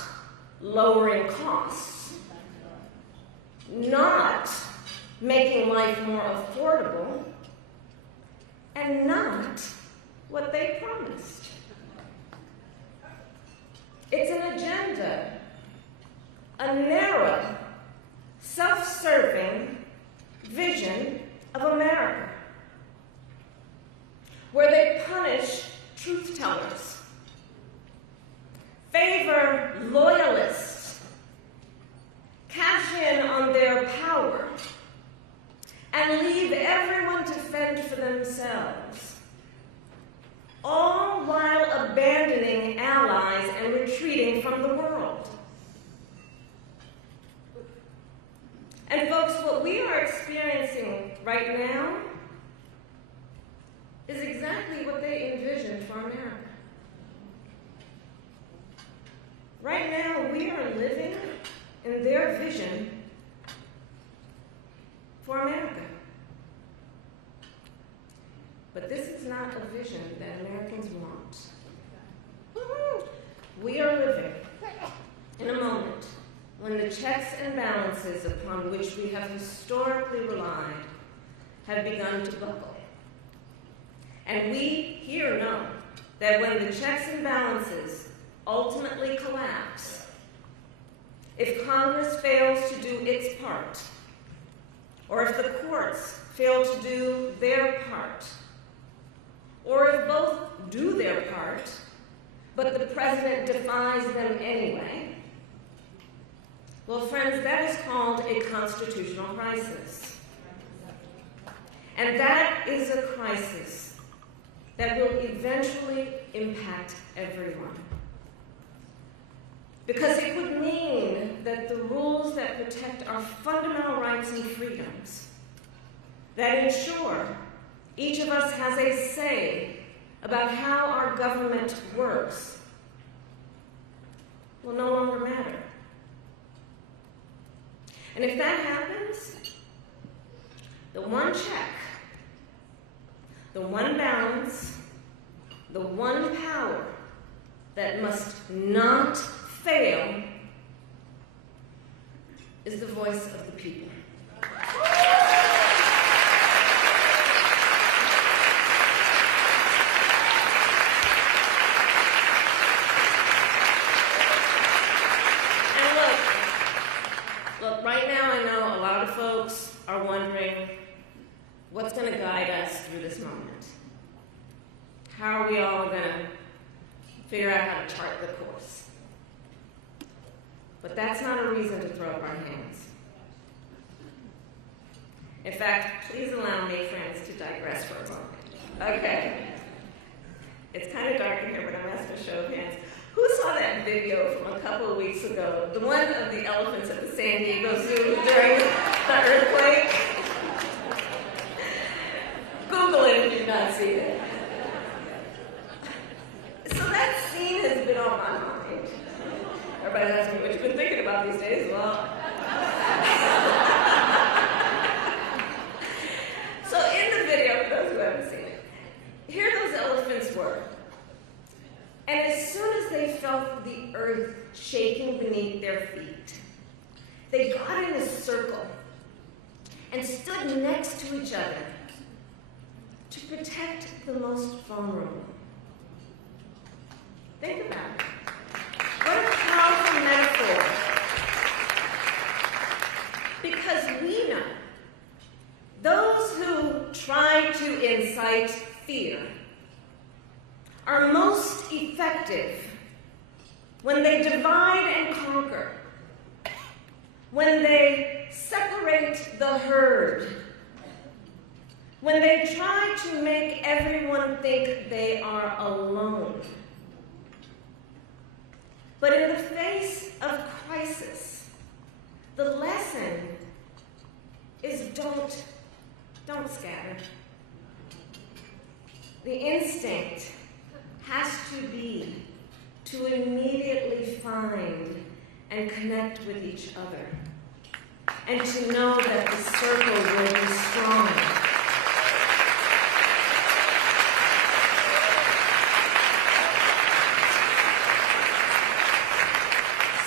lowering costs, not making life more affordable, and not what they promised. It's an agenda, a narrow, self-serving vision of America, where they punish truth tellers, favor loyalists, cash in on their power, and leave everyone to fend for themselves, all while abandoning allies and retreating from the world. And folks, what we are experiencing right now is exactly what they envisioned for America. Right now, we are living in their vision for America. But this is not a vision that Americans want. We are living in a moment when the checks and balances upon which we have historically relied have begun to buckle. And we here know that when the checks and balances ultimately collapse, if Congress fails to do its part, or if the courts fail to do their part, or if both do their part, but the president defies them anyway, well, friends, that is called a constitutional crisis. And that is a crisis that will eventually impact everyone. Because it would mean that the rules that protect our fundamental rights and freedoms, that ensure each of us has a say about how our government works, will no longer matter. And if that happens, the one check, the one balance, the one power that must not fail is the voice of the people. Look, right now I know a lot of folks are wondering what's going to guide us through this moment. How are we all going to figure out how to chart the course? But that's not a reason to throw up our hands. In fact, please allow me, friends, to digress for a moment. Okay. It's kind of dark in here, but I'm asking a show of hands. Who saw that video from a couple of weeks ago? The one of the elephants at the San Diego Zoo during the earthquake? Google it if you've not seen it. So that scene has been on my mind. Everybody's asking me what you've been thinking about these days. Well, so in the video, for those who haven't seen it, here those elephants were. And as soon as they felt the earth shaking beneath their feet, they got in a circle and stood next to each other to protect the most vulnerable. Think about it. What a powerful metaphor. Because we know those who try to incite fear are most effective when they divide and conquer, when they separate the herd, when they try to make everyone think they are alone. But in the face of crisis, the lesson is don't scatter. The instinct has to be to immediately find and connect with each other, and to know that the circle will be strong.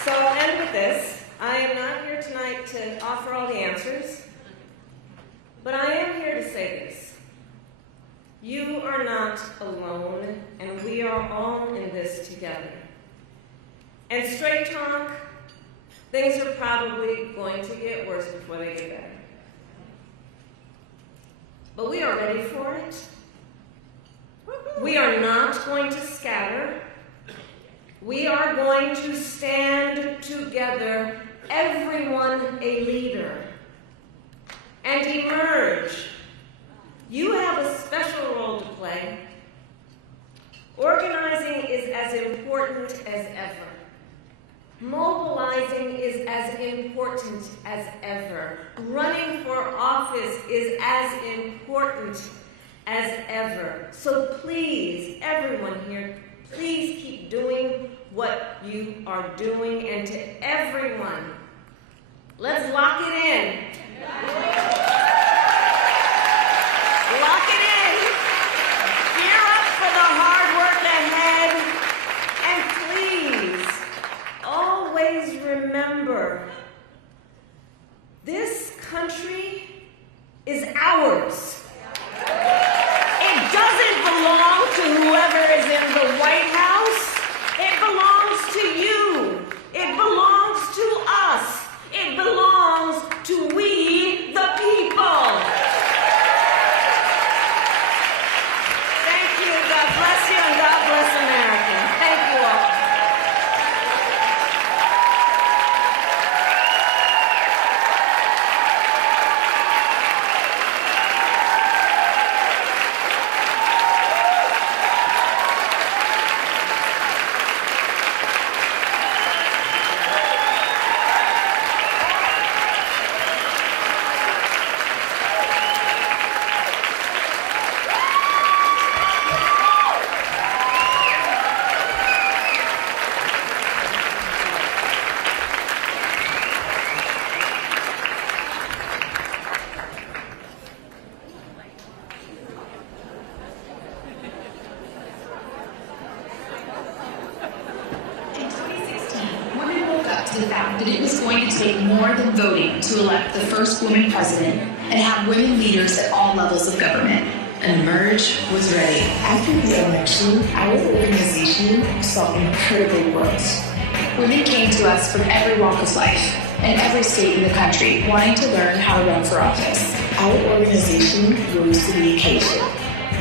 So I'll end with this. I am not here tonight to offer all the answers, but I am here to say this. You are not alone, and we are all in this together. And straight talk, things are probably going to get worse before they get better. But we are ready for it. We are not going to scatter. We are going to stand together, everyone a leader, and emerge. You have a special role to play. Organizing is as important as ever. Mobilizing is as important as ever. Running for office is as important as ever. So please, everyone here, please keep doing what you are doing. And to everyone, let's lock it in. Lock it in. Gear up for the hard work ahead. And please, always remember, this country is ours. It doesn't belong to whoever is in the White House. It belongs to you. It belongs to us. It belongs to we, the people. Thank you. God bless you, and God bless America. Thank you all. That it was going to take more than voting to elect the first woman president and have women leaders at all levels of government. And Emerge was ready. After the election, our organization saw incredible growth. Women came to us from every walk of life and every state in the country wanting to learn how to run for office. Our organization rose to the occasion.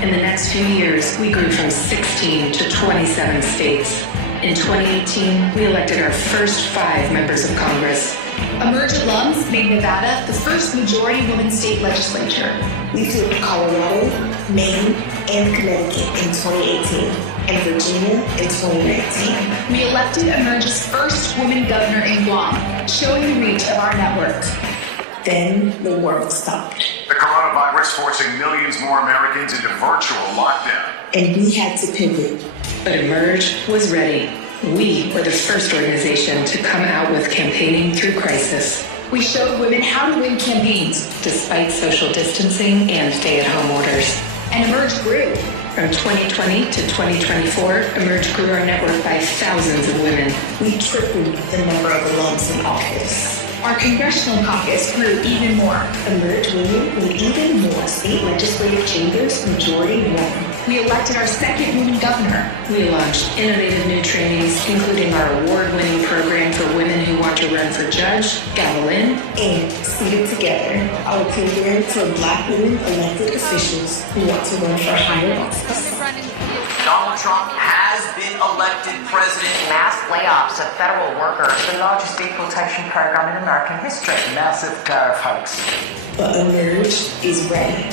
In the next few years, we grew from 16 to 27 states. In 2018, we elected our first 5 members of Congress. Emerge alums made Nevada the first majority woman state legislature. We flew to Colorado, Maine, and Connecticut in 2018, and Virginia in 2019. We elected Emerge's first woman governor in Guam, showing the reach of our network. Then the world stopped. The coronavirus forcing millions more Americans into virtual lockdown. And we had to pivot. But Emerge was ready. We were the first organization to come out with campaigning through crisis. We showed women how to win campaigns, despite social distancing and stay-at-home orders. And Emerge grew. From 2020 to 2024, Emerge grew our network by thousands of women. We tripled the number of alums in office. Our congressional caucus grew even more. Emerge women with even more state legislative chambers majority women. We elected our second woman governor. We launched innovative new trainings, including our award-winning program for women who want to run for judge, Gala. And Seated Together, our program for Black women elected officials who want to run for higher office. Donald Trump has been elected president. Mass layoffs of federal workers. The largest deportation program in American history. Massive tariff hikes. But Emerge is ready.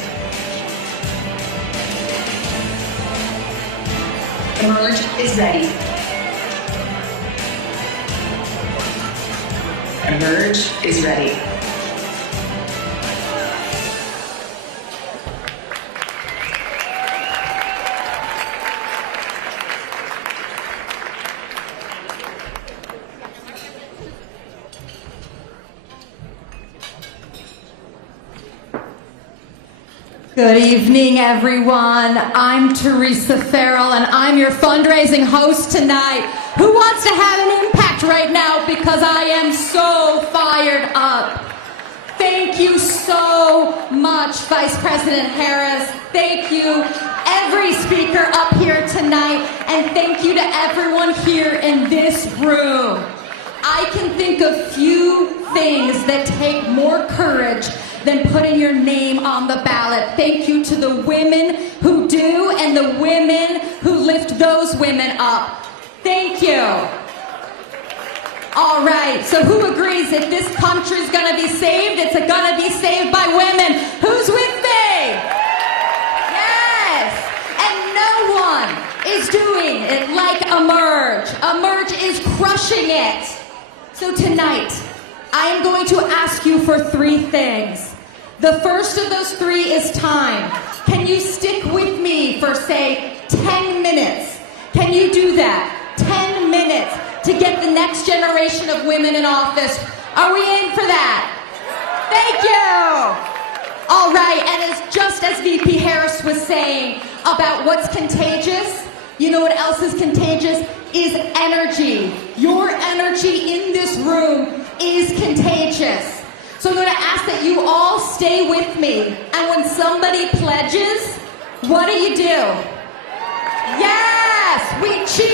Emerge is ready. Emerge is ready. Good evening, everyone. I'm Teresa Farrell, and I'm your fundraising host tonight. Who wants to have an impact right now? Because I am so fired up. Thank you so much, Vice President Harris. Thank you, every speaker up here tonight, and thank you to everyone here in this room. I can think of few things that take more courage than putting your name on the ballot. Thank you to the women who do and the women who lift those women up. Thank you. All right, so who agrees that this country's gonna be saved? It's gonna be saved by women. Who's with me? Yes, and no one is doing it like Emerge. Emerge is crushing it. So tonight, I am going to ask you for 3 things. The first of those 3 is time. Can you stick with me for, say, 10 minutes? Can you do that? 10 minutes to get the next generation of women in office. Are we in for that? Thank you. All right, and just as VP Harris was saying about what's contagious, you know what else is contagious? Is energy. Your energy in this room is contagious. So I'm going to ask that you all stay with me. And when somebody pledges, what do? Yes, we cheer.